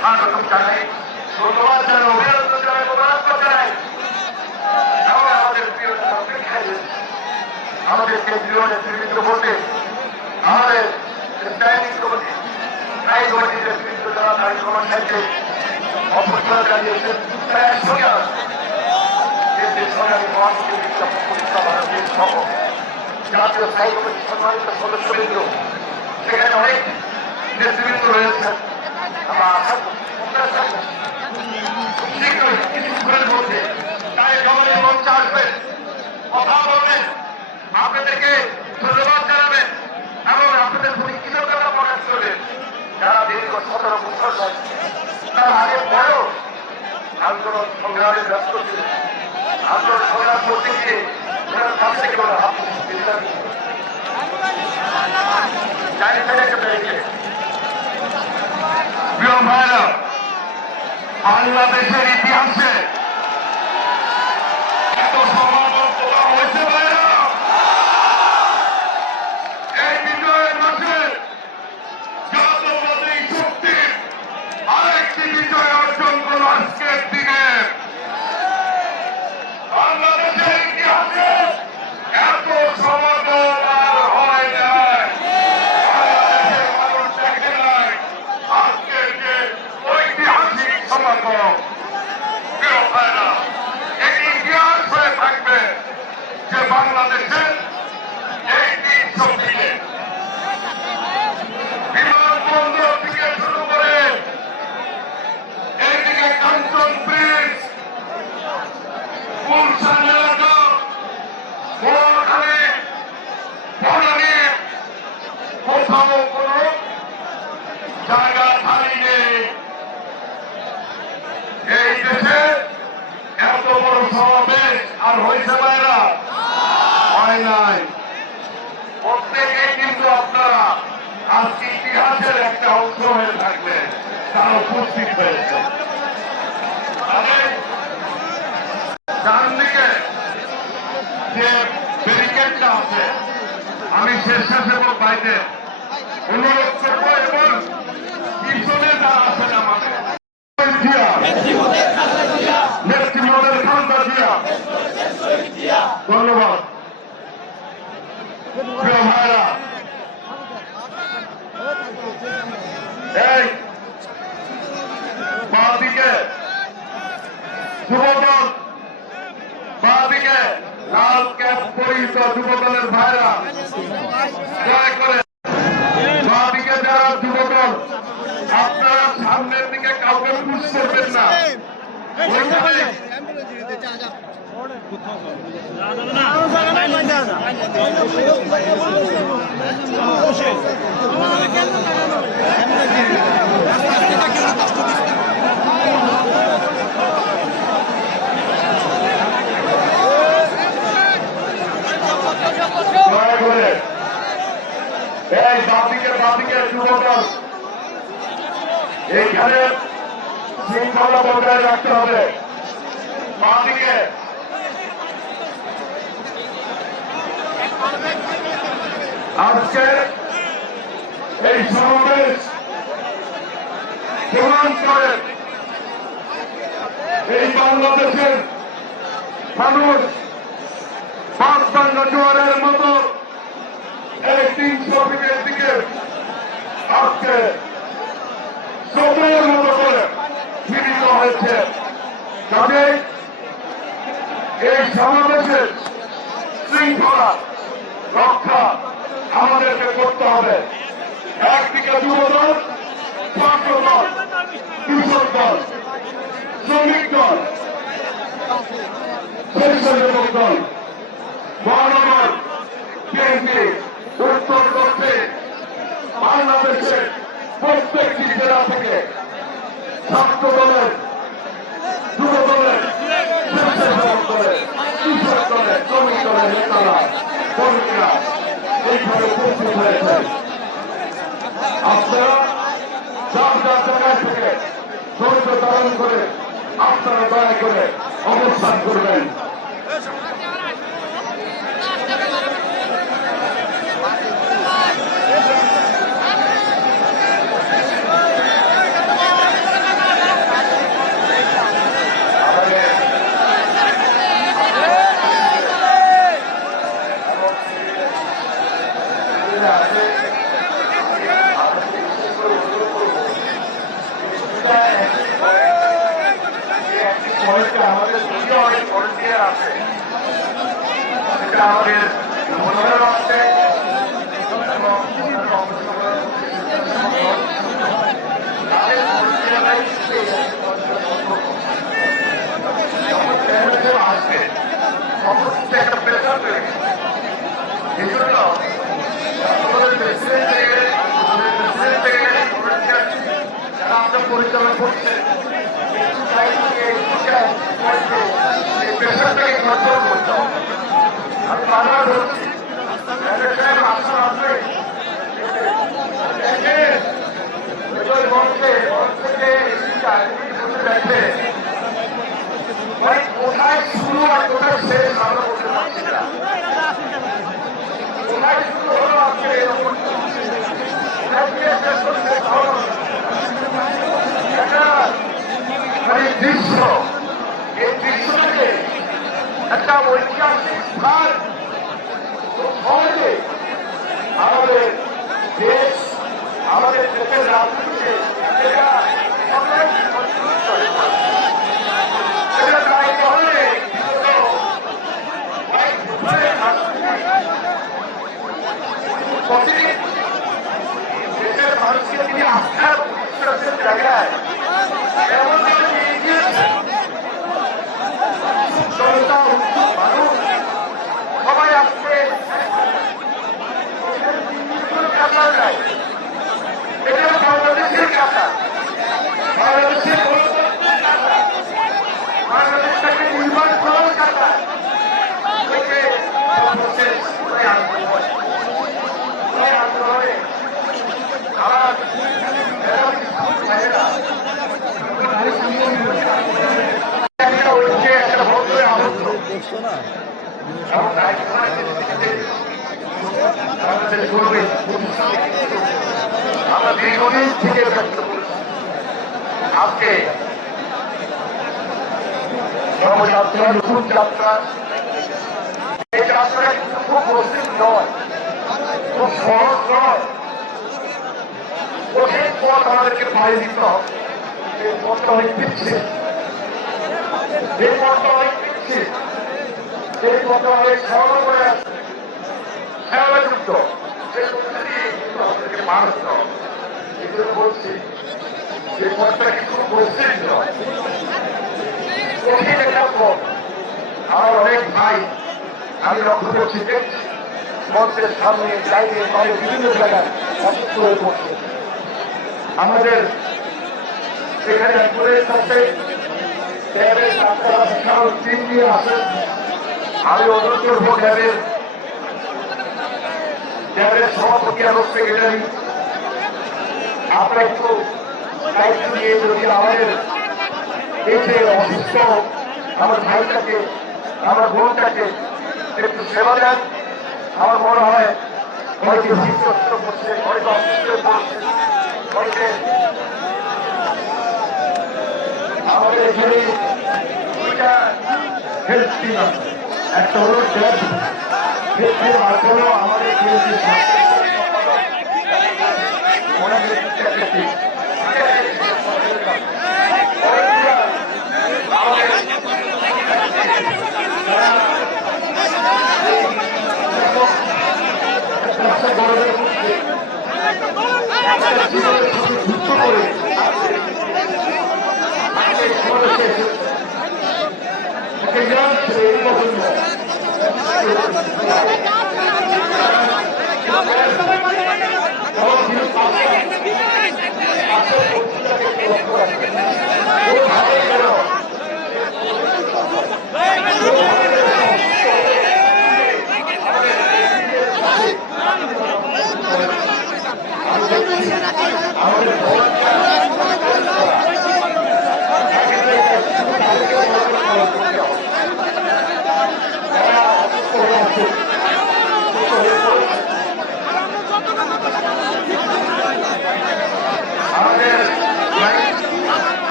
স্বাগত জানাই ধন্যবাদ জানাই অভিনন্দন জানাই মোবারকবাদ জানাই এবং আমাদের প্রিয় অপেক্ষায় আমাদের কেন্দ্রীয় নেতৃবৃন্দ বলতে আমাদের স্ট্যান্ডিং কমিটি স্থায়ী কমিটির নেতৃবৃন্দ যারা কার্যক্রমের সাথে অপরিচয় জানিয়েছেন তারা একসঙ্গে আসবে কেন্দ্রের সরকারি মহাসচিব পরীক্ষা ভারতীয় সহ জাতীয় স্থায়ী কমিটির সম্মানিত সদস্যবৃন্দ সেখানে অনেক নেতৃবৃন্দ রয়েছেন আমরা আশা করি শীঘ্রই কিছুক্ষণের মধ্যে তাই জগতের মঞ্চে আসবেন কথা বলবেন আপনাদেরকে ধন্যবাদ জানাবেন এবং আপনাদের প্রতি কৃতজ্ঞতা প্রকাশ করবেন যারা দীর্ঘ 17 বছর ধরে তার আগে পরেও আন্দোলন সংগ্রামে ব্যস্ত ছিলেন। আন্দোলন সংগ্রাম করতে গিয়ে তারা কাছ থেকে বলে প্রিয় ভাইরা, বাংলাদেশের ইতিহাসে এত সমাগম করা হয়েছে ভাইরা। এই বিজয়ের মাঝে জাতীয়তাবাদী শক্তির আরেকটি বিজয় অর্জন করল আজকের দিনে। বাংলাদেশের ইতিহাসে এত সমাগম আর হয় নাই। বাংলাদেশের মানুষ দেখে নাই আজকের যে ঐতিহাসিক সমাগম। প্রিয় ভাইরা, এটি ইতিহাস হয়ে থাকবে যে বাংলাদেশের এই 300 দিনে বিমানবন্দর থেকে শুরু করে এইদিকে কাঞ্চন ব্রিজ, গুলশান এলাকা, নোয়াখালী, বনানী, কোথাও কোনো জায়গা খালি নেই। এই দেশে এত বড় সমাবেশ আর হয়েছে বাইরা হয় নাই। প্রত্যেকেই কিন্তু আপনারা আজকে ইতিহাসের একটা অংশ হয়ে থাকবে, তারা উপস্থিত হয়েছে। ডান দিকে যে ব্যারিকেডটা আছে, আমি স্বেচ্ছাসেবক ভাইদের অনুরোধ করবো এবং পিছনে যারা আছেন আমাদের নেতৃত্বের খান্দা দিয়া ধন্যবাদ। প্রিয় ভাইরা, এই বাঁদিকে যুবদল, বাঁদিকে লাল ক্যাপ পরিহিত যুবদলের ভাইরা দয়া করে বাঁদিকে যারা যুবদল আপনারা সামনের দিকে কাউকে পুশ করবেন না। ওইখানে দয়া করে এই বাঁদিকে যুবদল এইখানে শৃঙ্খলা বজায় রাখতে হবে। বাঁদিকে আজকে এই সমাবেশ প্রমাণ করে এই বাংলাদেশের মানুষ পাঁচবান্না জোয়ারের মতো এই 300 দিনের দিকে আজকে সময়ের মতো করে মিলিত হয়েছে। তবে এই সমাবেশের শৃঙ্খলা রক্ষা আমাদেরকে করতে হবে। একদিকে যুবদল, ছাত্র দল, কৃষক দল, শ্রমিক দল, স্বেচ্ছাসেবক দল, মহানগর বিএনপি, উত্তর দক্ষিণ বাংলাদেশের প্রত্যেকটি জেলা থেকে ছাত্র দলের, যুব দলের, স্বেচ্ছাসেবক দলের, কৃষক দলের, শ্রমিক দলের নেতারা, কর্মীরা এইভাবে উপস্থিত হয়েছে। আপনারা যার যার জায়গায় থেকে ধৈর্য ধারণ করে আপনারা দয়া করে অবস্থান করবেন। আমাদের দুটো অনেক ভলেন্টিয়ার আছে, সেটা আমাদের মনোনয়ন আছে এবং আসবে একটা প্রেশার তৈরি। পরিচালনা করছে পেশাটাকে কন্ট্রোল করতে হবে। আমি বারবার বলছি আশা আছে কোথায় শুরু আর কোথায় শেষ আমরা বলতে পারছি না। কোথায় শুরু হলো আজকে এরকম দৃশ্য, এই দৃশ্যটাকে একটা ঐতিহাসিক স্থান সহজে আমাদের দেশ, আমাদের দেশের রাজনীতিতে দেশের মানুষকে তিনি আস্থার বিশ্বাসের জায়গায় এমন নিয়ে গিয়েছে মানুষ সবাই আজকে এটা বাংলাদেশের কথা, বাংলাদেশের বাংলাদেশটাকে নির্মাণ করার কথা আন্দোলনে আমার একটা ভদ্রে আবদ্ধ আমরা দীর্ঘদিন থেকে ব্যক্ত করেছি। আজকে নবযাত্রা, নতুন যাত্রা, এই যাত্রাটা কিন্তু খুব কঠিন নয়, খুব সহজ নয়। কঠিন পথ আমাদেরকে পাড়ি দিতে হবে। এই পথটা অনেক পিছিয়ে, এই পথটা অনেক পিছিয়ে, এই পথটা অনেক সরল হয়ে আছে, খেলাযুক্ত। সেই পদ্ধতি আমাদেরকে মানতে হবে। এগুলো বলছি, এই পথটা কিন্তু কঠিন নয়, কঠিন একটা পথ। আমার অনেক ভাই আমি লক্ষ্য করছি, দেখছি মঞ্চের সামনে লাইনে বাইরে বিভিন্ন জায়গায় অসুস্থ হয়ে পড়ছে। আমাদের সেখানে একজনের কাছে ট্যাবের ডাক্তাররা বিশাল টিম নিয়ে আসেন। আমি অনুরোধ করবো ট্যাবের সভাপতি এবং সেক্রেটারি, আপনারা একটু দায়িত্ব নিয়ে যদি আমাদের এই যে অসুস্থ আমার ভাইটাকে, আমার বোনটাকে একটু সেবা দেন। আমার মনে হয় অনেকে চিত্র করছে, অনেকে অসুস্থ হয়ে পড়ছে, অনেকে আমাদের এখানে দুইটা হেলথ টিম আছে, একটা হলো ট্যাব হেলথ টিম, আর হলো আমাদের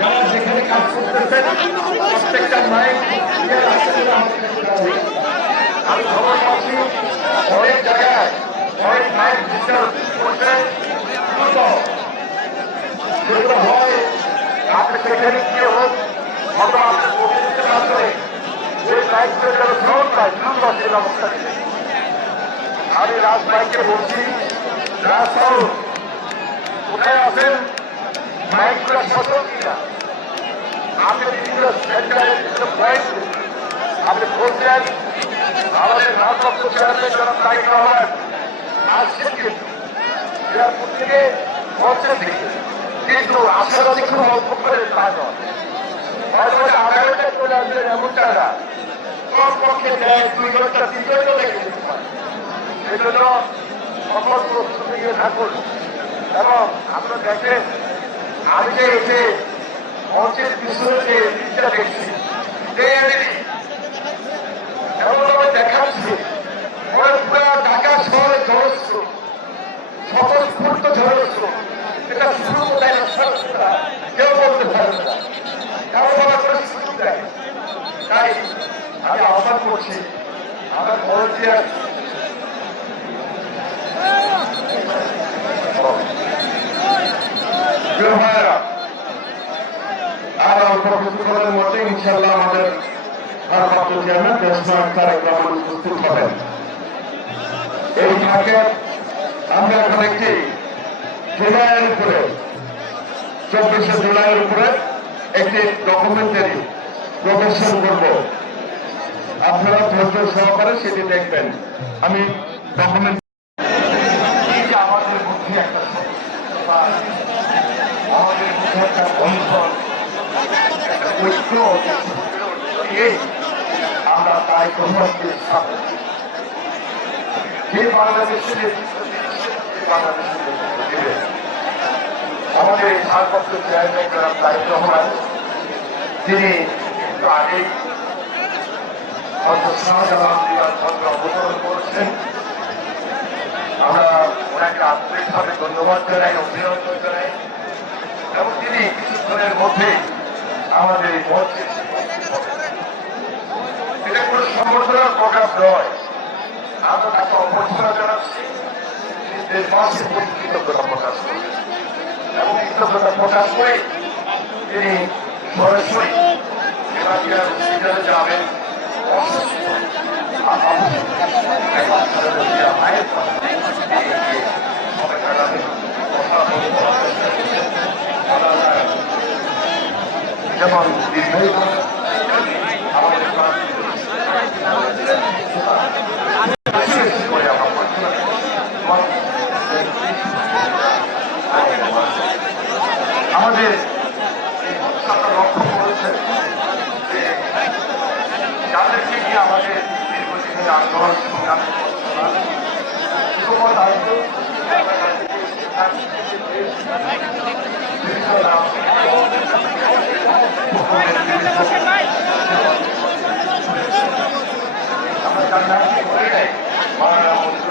যারা যেখানে কাজ করতেছেন প্রত্যেকটা মাইক আমি খবর পাচ্ছি অনেক জায়গায় অনেক মাইক ডিজিটাল করছেন। যেগুলো হয় আপনি সেখানে গিয়ে হোক অথবা আপনার প্রতিনিধির মাধ্যমে যে মাইকগুলো যেন ফ্রন্ট পায় দ্রুত সেই ব্যবস্থা দিতে। আমি রাজ মাইককে বলছি, রাজ কোথায় আছেন? মাইকগুলো সচল কিনা আপনি বিভিন্ন সেন্টারের বিভিন্ন পয়েন্ট আপনি খোঁজ নেন। আমাদের রাজপক্ষ চেয়ারম্যান যারা দায়িত্ব হবেন আসছেন কিন্তু এয়ারপোর্ট থেকে পৌঁছে থেকে, কিন্তু আসার দেখুন অল্প করে তা নয়, হয়তো 11টায় চলে আসবেন এমনটা না, কমপক্ষে 2 ঘন্টা 3 ঘন্টা লেগে যেতে পারে। সেজন্য সকল প্রস্তুতি নিয়ে থাকুন। এবং আপনারা দেখেন, আমি যে এসে মঞ্চের পিছনে যে দিকটা দেখছি, এমনভাবে দেখাচ্ছি পুরো ঢাকা শহরে জলস্রোত, স্বতঃস্ফূর্ত জলস্রোত, এটা শুরু কোথায় না কেউ বলতে পারবে না, কারো বলার কোনো সুযোগ নেই। তাই আমি আহ্বান করছি আমার ভলেন্টিয়ার ভাইয়েরা, আর অল্প কিছুক্ষণের মধ্যে ইনশাল্লাহ আমাদের ভারপ্রাপ্ত চেয়ারম্যান দেশনায়ক তারেক রহমান উপস্থিত হবেন। এই ফাঁকে আমরা এখন একটি জুলাইয়ের উপরে 24শে জুলাইয়ের উপরে একটি ডকুমেন্টারি প্রদর্শন করব, আপনারা ধৈর্য সহকারে সেটি দেখবেন। আমি ডকুমেন্ট আমাদের মধ্যে একটা আমাদের মধ্যে একটা বন্ধন, একটা ঐক্য, আমরা তাই প্রভাবকে স্থাপন যে বাংলাদেশের বাংলাদেশের আমাদের এই ভারপ্রাপ্ত চেয়ারম্যান জনাব তারেক রহমান, তিনি একটু আগেই শাহজালাল অবতরণ করেছেন। আমরা ওনাকে আন্তরিকভাবে ধন্যবাদ জানাই, অভিনন্দন জানাই, এবং তিনি কিছুক্ষণের মধ্যে আমাদের এই মঞ্চে এটা কোনো সম্বর্ধনার প্রোগ্রাম নয়, আমরা তাকে অভ্যর্থনা জানাচ্ছি, দেশবাসীর প্রতি কৃতজ্ঞতা প্রকাশ করি এবং কৃতজ্ঞতা প্রকাশ করে তিনি সরাসরি হসপিটালে যাবেন। অসুস্থ যেমন দীর্ঘ আমাদের আমাদের লক্ষ্য করেছেন যে যাদেরকে নিয়ে আমাদের দীর্ঘদিনের আন্দোলন সংগ্রাম দায়িত্ব আমরা জানলাম মাননীয় মন্ত্রী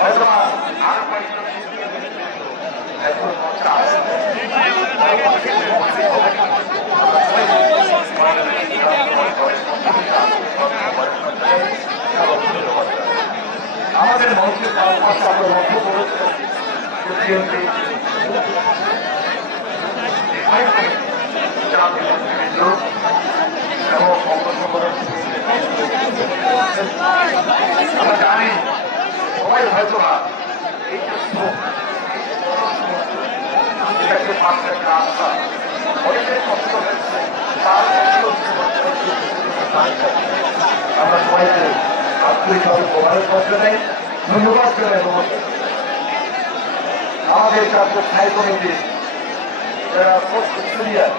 হয়তো আরো কয়েকজন এখন আমাদের মঞ্চের আমরা লক্ষ্য করেছেন এবং আমরা জানি সবাই হয়তো না এই যে এটাকে পাশের রাস্তা অনেকের কষ্ট হয়েছে, তার আমরা সবাইকে আন্তরিকভাবে মোবাইল করতে নেই, ধন্যবাদ জানাই। আমাদের কাছে স্থায়ী কমিটি যারা সিরিয়ার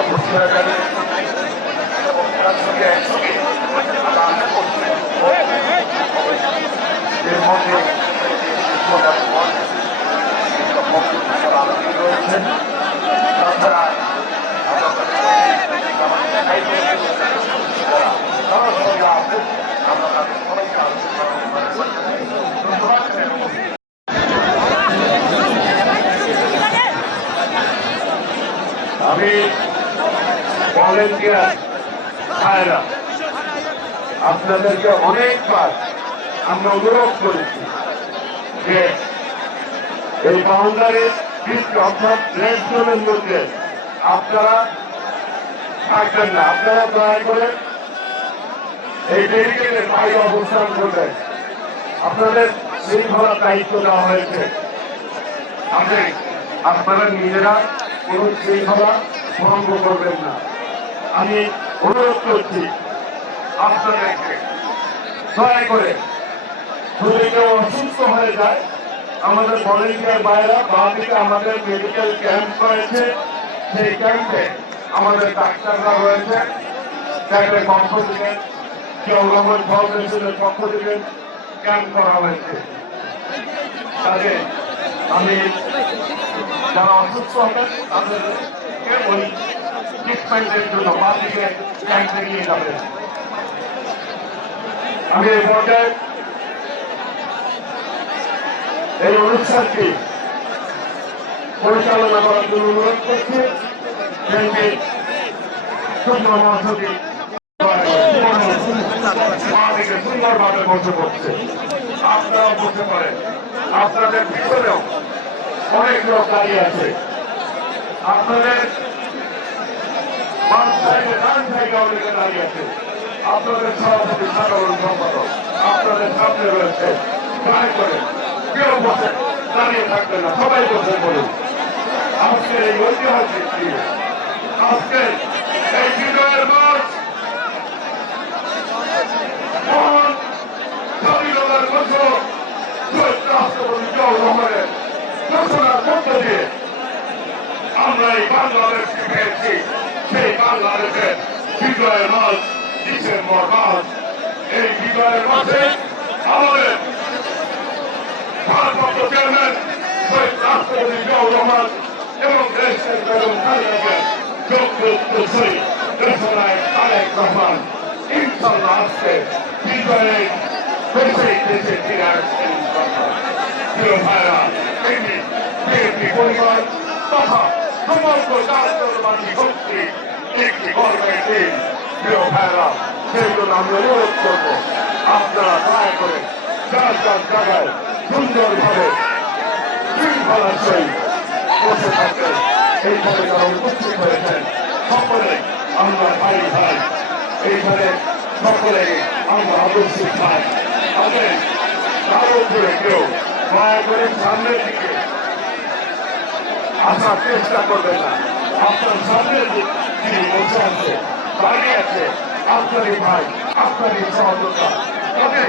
অভ্যর্থনা জানিয়ে এবং তার সঙ্গে একসঙ্গে এর মধ্যে রয়েছেন। তাছাড়া আমরা তাদের সবাইকে ধন্যবাদ। আমি ভলেন্টিয়ার ভাইরা আপনাদেরকে অনেকবার আমরা অনুরোধ করেছি যে এই বাউন্ডারির অর্থাৎ রেড জোনের মধ্যে আপনারা থাকবেন না, আপনারা দয়া করে এই ব্যারিকেডের বাইরে অবস্থান করবেন। আপনাদের শৃঙ্খলার দায়িত্ব দেওয়া হয়েছে, আপনারা নিজেরা কোন শৃঙ্খলা ভঙ্গ করবেন না। আমি অনুরোধ করছি আপনাদেরকে দয়া করে যদি কেউ অসুস্থ হয়ে যায়, আমাদের ভলেন্টিয়ার ভাইরা বাদিকে আমাদের মেডিকেল ক্যাম্প রয়েছে, সেই ক্যাম্পে আমাদের ডাক্তাররা রয়েছে, ক্যাম্পের পক্ষ থেকে জঙ্গল ফাউন্ডেশনের পক্ষ থেকে ক্যাম্প করা হয়েছে। তাহলে আমি যারা অসুস্থ হবেন তাদেরকে ওই ট্রিটমেন্টের জন্য বাদিকে ক্যাম্পে নিয়ে যাবেন। আমি এই পর্যায়ে এই অনুষ্ঠানটি পরিচালনা করার জন্য অনুরোধ করছি যুগ্ম মহাসচিব সুন্দরভাবে বসে পড়ছে। আপনারাও বসে পড়েন। আপনাদের পিছনেও অনেক লোক দাঁড়িয়ে আছে। আপনাদের বাম সাইডে ডান সাইডে অনেকে দাঁড়িয়ে আছে। আপনাদের সভাপতি সাধারণ সম্পাদক আপনাদের সামনে রয়েছে। দয়া করে কেউ বসে দাঁড়িয়ে থাকবে না, সবাই বসে বলুন। আজকের এই ঐতিহাসিক দিন, আজকের এই বিজয়ের মাস, মহান স্বাধীনতার বছর, শহীদ রাষ্ট্রপতি জিয়াউর রহমানের ঘোষণার মধ্য দিয়ে আমরা এই বাংলাদেশকে পেয়েছি। সেই বাংলাদেশের বিজয়ের মাস ডিসেম্বর মাস। এই বিজয়ের মাসে আমাদের ভারপ্রাপ্ত চেয়ারম্যান শহীদ রাষ্ট্রপতি জিয়াউর রহমান এবং দেশের বেগম খালেদা যোগ্য দেশনায়ক তারেক রহমান ইনশাল্লাহ আজকে বিজয়ের দেশে ফিরে আসছেন। প্রিয় ভাইরা, এমনি বিএনপি পরিবার তথা সমগ্র জাতীয়তাবাদী শক্তি একটি গর্বের দিন। প্রিয় ভাইরা, সেই জন্য আমরা অনুরোধ করবো আপনারা দয়া করে যার যার জায়গায় সুন্দরভাবে শৃঙ্খলার সহিত বসে থাকবেন। এইখানে যারা উপস্থিত হয়েছেন সকলে আমরা ভাই ভাই, এইখানে সকলে আমরা অবশ্যই ভাই। আমাদের কারো উপরে কেউ দয়া করে সামনের দিকে আসার চেষ্টা করবে না। আপনার সামনের যিনি বসে আছে, দাঁড়িয়ে আছে, আপনারই ভাই, আপনারই সহযোগিতা, তবে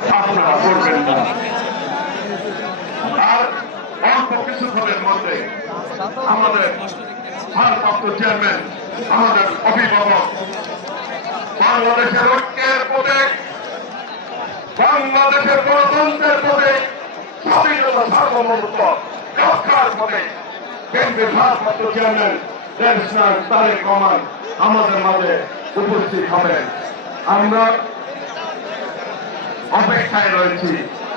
আপনারা করবেন না। আর অল্প কিছুক্ষণের মধ্যে আমাদের ভারপ্রাপ্ত চেয়ারম্যান, আমাদের অভিভাবক, বাংলাদেশের ঐক্যের প্রতীক, বাংলাদেশের গণতন্ত্রের প্রতীক, স্বাধীনতা সার্বভৌমত্ব রক্ষার প্রতীক বিএনপির ভারপ্রাপ্ত চেয়ারম্যান দেশনায়ক তারেক রহমান আমাদের মাঝে উপস্থিত হবেন। আমরা অপেক্ষায় রয়েছি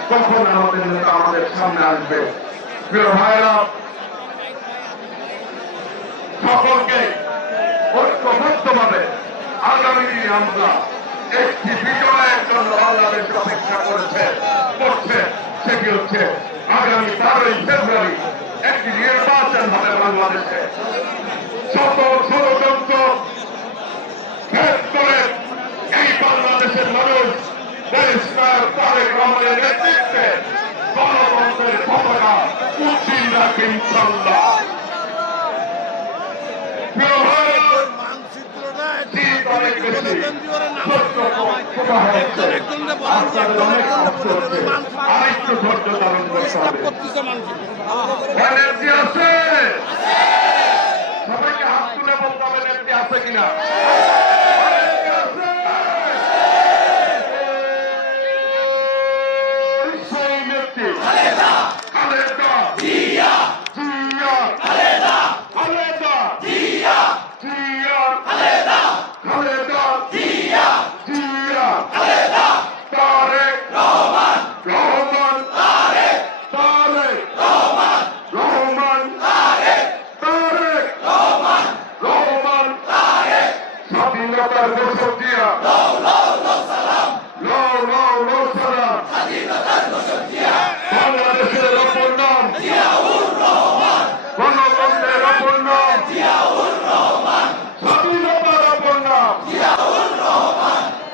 কখন আমাদের নেতা আমাদের সামনে আসবে। প্রিয় ভাইরা, সকলকে ঐক্যবদ্ধভাবে আগামী দিনে আমরা একটি বিজয়ের জন্য বাংলাদেশ অপেক্ষা করছে, সেটি হচ্ছে আগামী 12ই ফেব্রুয়ারি একটি নির্বাচন হবে বাংলাদেশে। শত ষড়যন্ত্র ভেদ করে এই বাংলাদেশের মানুষ দেশনায়ক তারেক রহমানের নেতৃত্বে গণতন্ত্রের পতাকা উদ্দিন রাখে ইনশাল্লাহ। আরেকটু ধৈর্য ধারণ করতে হবে। এনার্জি আছে, সবাইকে হাত তুলে বলতে হবে এনার্জি আছে কিনা। স্বাধীনতার ঘোষক দিয়া বাংলাদেশের অপর নাম গণতন্ত্রের অপর নাম স্বাধীনতার অপর নাম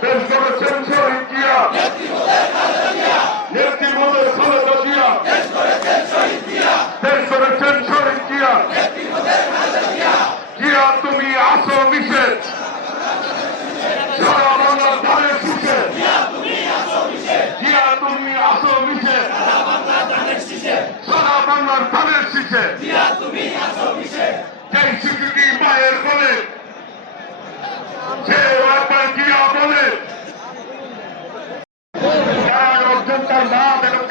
দেশ করেছেন শহীদ জিয়া, নেত্রী মোদের খালেদা জিয়া, দেশ করেছেন শহীদ জিয়া, আমার ধানের শীষে সেই শিশুটি মায়ের বলে সে একবার দিয়া বলে তার অর্জন তার নাম এবং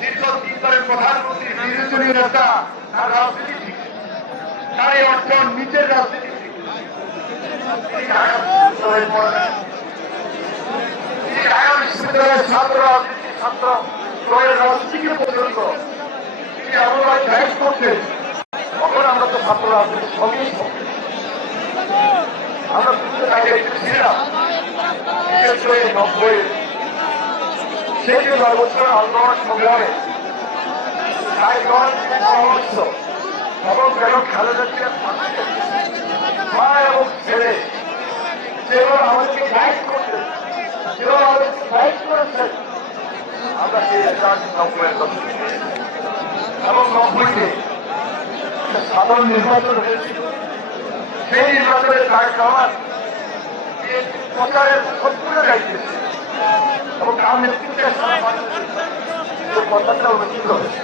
দীর্ঘদিন ধরে প্রধানমন্ত্রী নির্বাচনী নেতা তার রাজনীতি ঠিক তাই অর্জন নিজের রাজনীতি ঠিক তিনি ঢাকা বিশ্ববিদ্যালয়ের ছাত্র রাজনীতি ছাত্র দলের রাজনীতিকে পর্যন্ত তিনি এমনভাবে ত্যাগ করছেন তখন আমরা তো ছাত্র রাজনীতির সঙ্গেই আমরা বুঝতে পারি ছিলাম বিশেষ করে 90 সেই যে 9 বছর আন্দোলন সংগ্রামে তাই পরামর্শ এবং কেন খালেদা জিয়ার মা এবং ছেলে যেভাবে আমাদেরকে গাইড করতেন যেভাবে আমাদেরকে গাইড করেছেন আমরা সেই 90-এর এবং 90-তে সাধারণ নির্বাচন হয়েছিল সেই নির্বাচনের তার সমাজ প্রচারের সম্পূর্ণ দায়িত্ব এবং তার নেতৃত্বে কথাটা অনুষ্ঠিত হয়েছে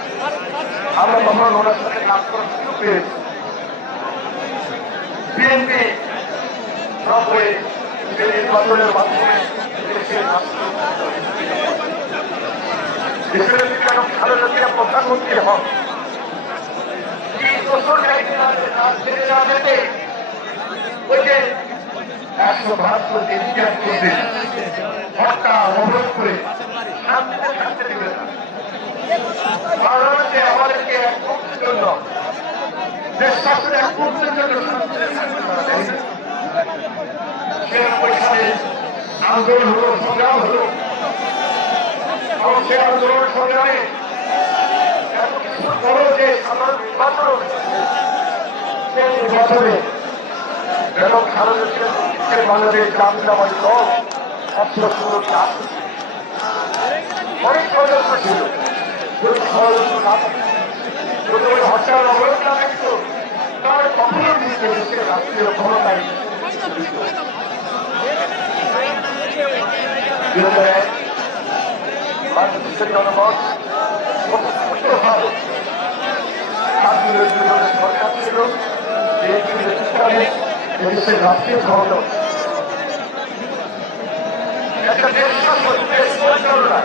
আমরা তখন ওনার সাথে কাজ করার সুযোগ পেয়েছি বিএনপি সব হয়ে যে নির্বাচনের মাধ্যমে দেশের খালেদা জিয়া প্রধানমন্ত্রী হন 30 বছর ছেড়ে না যেতে ওই যে 172 দিন ইতিহাস করতে হত্যা অবরোধ করে শান্তিতে থাকতে দেবে না ভারতে আমাদেরকে এক মুহূর্তের জন্য দেশ শাসনের এক মুহূর্তের জন্য শান্তিতে থাকতে পারে সে ওইখানে আন্দোলন হলো সংগ্রাম হলো এবং সে আন্দোলন সংগ্রামে এত কিছু বড় যে সাধারণ নির্বাচন সেই নির্বাচনে বেগম খালেদা জিয়ার বাংলাদেশ জাতীয়তাবাদী দল অস্ত্রগুলোকে আসছে অনেক ষড়যন্ত্র ছিল যদি ষড়যন্ত্র না থাকে যদি ওই হত্যার অবরোধ না থাকত তার কখনো দিতে দেশের রাষ্ট্রীয় ক্ষমতায় বাংলাদেশের জনগণ স্বতঃস্ফূর্তভাবে সরকার ছিল দেশের রাষ্ট্রীয় ক্ষমতা একটা দেশ শাসন দেশ পরিচালনা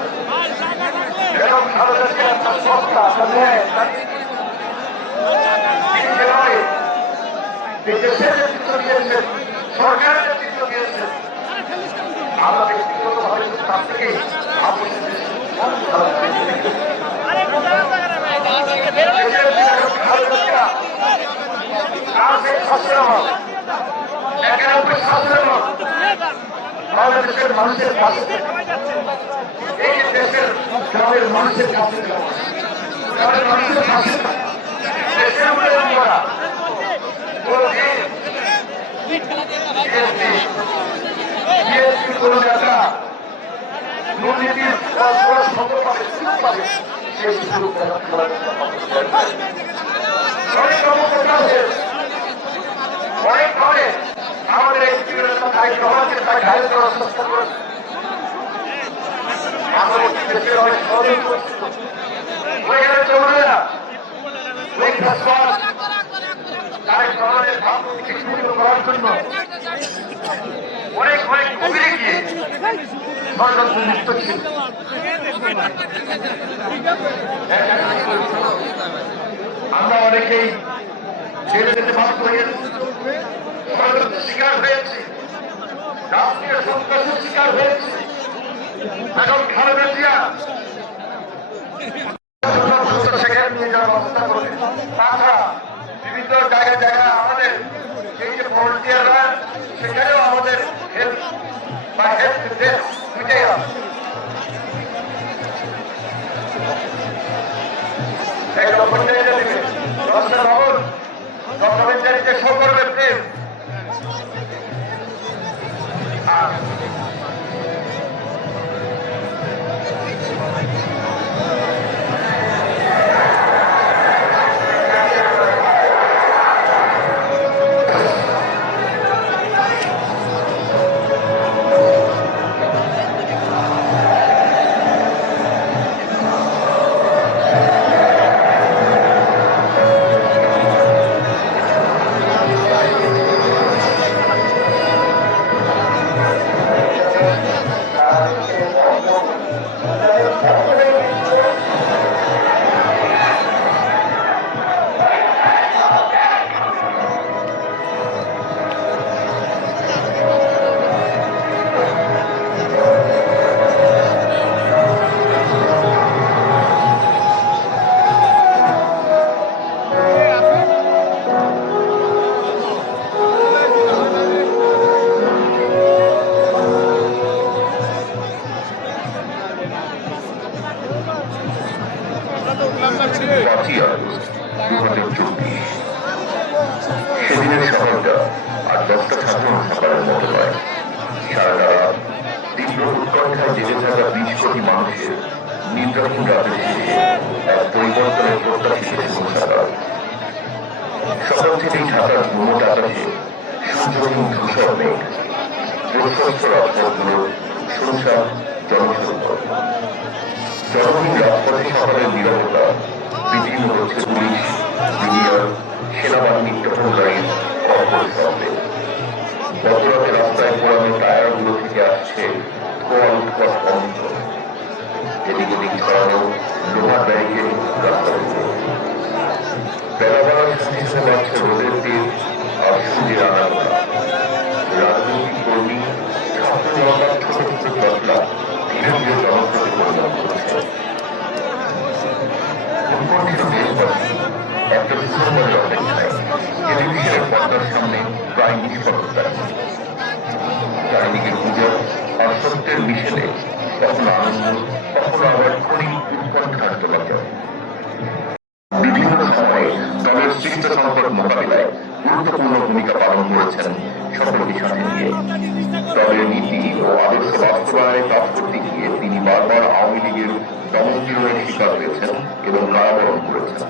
এবং খালেদা জিয়া তার সত্তা তার ন্যায় তিনি যেভাবে দেশের নেতৃত্ব দিয়েছেন সরকারের নেতৃত্ব দিয়েছেন আমরা ব্যক্তিগতভাবে তার থেকে বাংলাদেশের মানুষের পাশে এই দেশের গ্রামের মানুষের কাছে গ্রামের মানুষের পাশে দেশের উন্নয়ন করা কোন নেতা দুর্নীতির খবর পাবে সুযোগ পাবে সেই সুযোগ অনেক কর্মকর্তা আছে অনেক ঘরে আমাদের এই সমাজের তার ঘায়ের করার চেষ্টা করেছে আমাদের দেশের অনেক ষড়যন্ত্র ওইখানে চলে না ওই তার ধরনের ভাবমূর্তি করার জন্য অনেক অনেক গভীরে গিয়ে ষড়যন্ত্র লিপ্ত ছিল আমরা অনেকেই ছেড়ে যেতে বাধ্য হয়েছি ষড়যন্ত্রের শিকার হয়েছি রাষ্ট্রীয় সন্ত্রাসের শিকার হয়েছি এখন খালেদা জিয়া সেখানে নিয়ে যাওয়ার ব্যবস্থা করে তাছাড়া বিভিন্ন জায়গায় জায়গায় আমাদের এই যে ভলেন্টিয়াররা সেখানেও আমাদের হেল্প বা হেল্প দুইটাই আছে এই ডকুমেন্টারিটা দিবে দশটা ভবন ডকুমেন্টারিতে শো করবে প্লিজ জেলে থাকা 20 কোটি মানুষের নির্যাতন রাতের শেষে এক পরিবর্তনের প্রত্যাশিত সংসার। সকাল থেকেই ঢাকার ঘুমট আকাশে সূর্যহীন ধূসর মেঘ, প্রশস্ত রাজপথগুলো শুনশান জনসংকট। জনহীন রাজপথে সকালের নিরাপত্তা বিঘ্নিত হচ্ছে পুলিশ, মিডিয়া, সেনাবাহিনীর টহল লাইন অপরিশ্রমে। গতরাতে রাস্তায় পোড়ানো টায়ারগুলো থেকে আসছে ধোঁয়া উৎকট গন্ধ। এদিক ওদিক ছড়ানো লোহার ব্যারিকেড রাস্তার উপর। বেলা বেলার সাথে সাথে বাড়ছে রোদের তেল আর সূর্যের আনাগোনা। রাজনৈতিক কর্মী, ছাত্র জনতার ছোট ছোট জটলা ধীরে ধীরে জনস্রোতে পরিণত হচ্ছে। উৎকণ্ঠিত দেশবাসী একটা ডিসেম্বরের অপেক্ষায় টেলিভিশনের পর্দার সামনে প্রায় নিষ্পত্তা। চারিদিকে পুজো আর সত্যের মিশেলে কখনো আনন্দ, কখনো আবার ক্ষণিক উৎকণ্ঠার চলাচল। বিভিন্ন সময়ে দলের সৃষ্ট সংকট মোকাবিলায় গুরুত্বপূর্ণ ভূমিকা পালন করেছেন সকলকে সাথে নিয়ে। দলের নীতি ও আদর্শ বাস্তবায়নে কাজ করতে গিয়ে তিনি বারবার আওয়ামী লীগের দমনপীড়নের শিকার হয়েছেন এবং কারাবরণ করেছেন।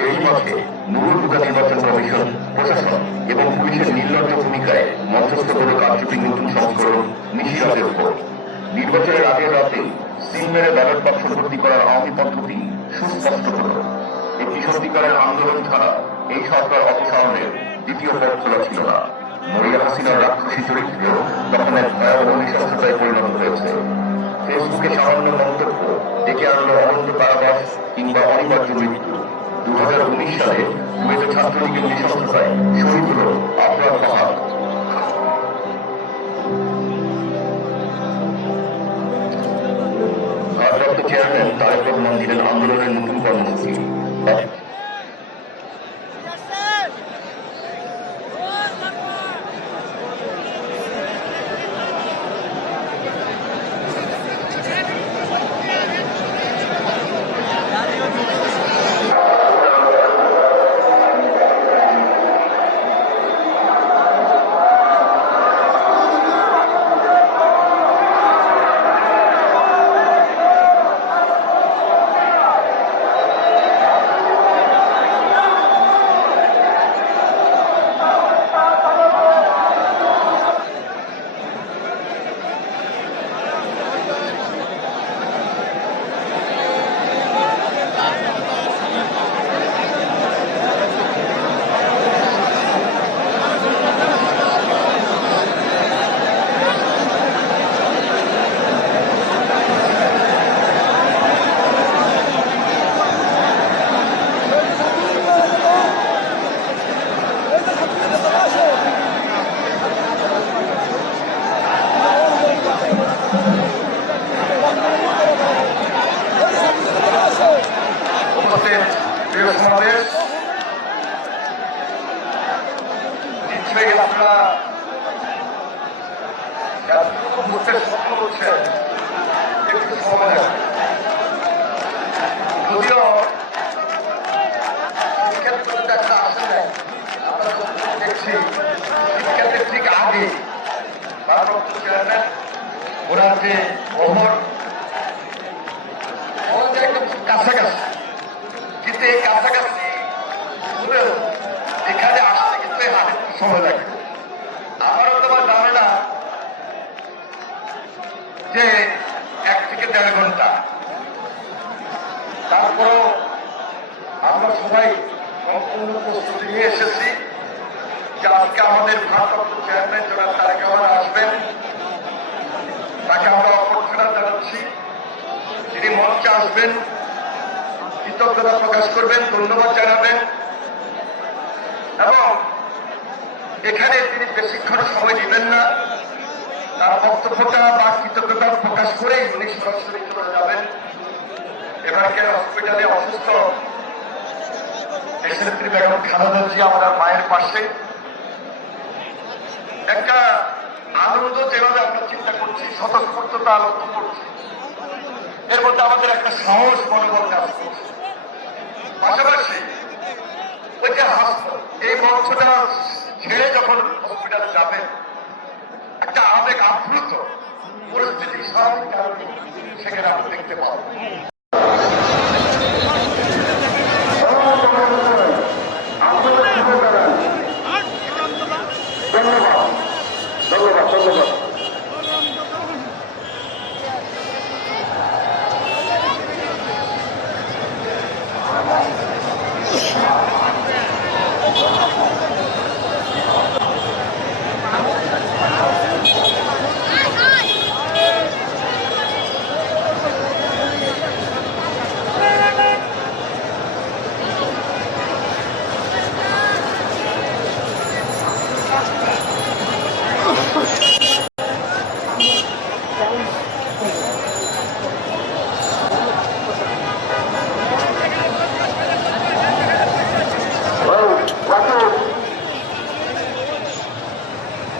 এরই মাঝে নুরুল হুদা নির্বাচন কমিশন, প্রশাসন এবং পুলিশের নির্লজ্জ ভূমিকায় মধ্যস্থ করে কারচুপির নতুন সংস্করণ নিশিরাতের উপর। নির্বাচনের আগের রাতে সিল মেরে ব্যালট বাক্স ভর্তি করার আওয়ামী পদ্ধতি সুস্পষ্ট হল। একটি সত্যিকারের আন্দোলন ছাড়া এই সরকার অপসারণের দ্বিতীয় পথ খোলা ছিল না। মরিয়া হাসিনার রাক্ষসী চরিত্রেও তখন এক ভয়াবহ নৃশংসতায় পরিণত হয়েছে। ফেসবুকে সামান্য মন্তব্য ডেকে আনলো অনন্ত কারাবাস কিংবা অনিবার্য মৃত্যু। 2019 সালে কুয়েতে ছাত্রলীগের নৃশংসতায় শহীদ হল আফরাদ ফাহাদ। ভারপ্রাপ্ত চেয়ারম্যান তারেক রহমান দিলেন আন্দোলনের নতুন কর্মসূচি। আপনারা স্বপ্ন করছেন একটু সময় লাগবে। যদিও একটা আসে নাই, আমরা দেখছি শিক্ষার্থীর ঠিক আগে ভারপ্রাপ্ত চেয়ারম্যান ওনার যে ভ্রমণ একদম কাছাকাছি, কিন্তু এই কাছাকাছি এখানে আসতে কিন্তু সময় লাগে। আমারও তোমার জানে না যে 1 থেকে 1.5 ঘন্টা। তারপরও আমরা সবাই সম্পূর্ণ প্রস্তুতি নিয়ে এসেছি যে আজকে আমাদের ভারপ্রাপ্ত চেয়ারম্যান জনাব তারেক রহমান আসবেন। তাকে আমরা অভ্যর্থনা জানাচ্ছি। তিনি মঞ্চে আসবেন, কৃতজ্ঞতা প্রকাশ করবেন, ধন্যবাদ জানাবেন এবং এখানে তিনি বেশিক্ষণ সময় দিবেন না। তার বক্তব্যটা বা কৃতজ্ঞতা প্রকাশ করেই উনি সরাসরি চলে যাবেন। এবারকে হসপিটালে অসুস্থ দেশনেত্রী বেগম খালেদা জিয়া আমাদের মায়ের পাশে। একটা আনন্দ যেভাবে আমরা চিন্তা করছি, স্বতঃস্ফূর্ততা লক্ষ্য করছি, এর মধ্যে আমাদের একটা সাহস মনোবল কাজ করছে। পাশাপাশি ওই যে এই মঞ্চটা ছেড়ে যখন হসপিটালে যাবেন, একটা আবেগ আপ্লুত পরিস্থিতি স্বাভাবিক কারণে সেখানে আমরা দেখতে পাবো। ধন্যবাদ ধন্যবাদ ধন্যবাদ।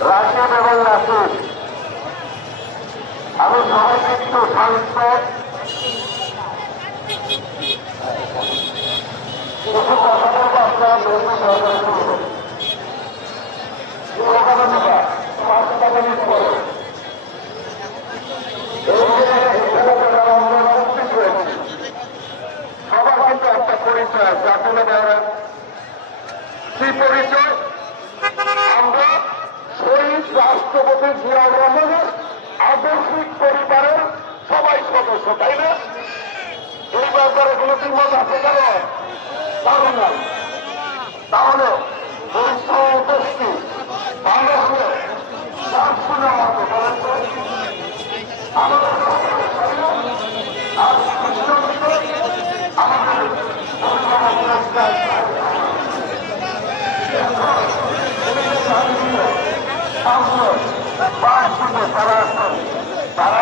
রাশিদ এবং রাশিদ, আমি সবাইকে একটু শান্ত কিছু কথা বলবো, আপনারা মেরুন সহকারে শুনবেন। সবার কিন্তু একটা পরিচয় আছে, আসলে কি পরিচয়? আমরা শহীদ রাষ্ট্রপতি জিয়াউর রহমানের আদর্শিক পরিবারের সবাই সদস্য, তাই না? এই ব্যাপারে কোনো কি মত আছে কারণ? তাহলে না, তাহলে উপস্থিত বাংলাদেশে শুনে আমাকে বলেন তো, আমাদের তারা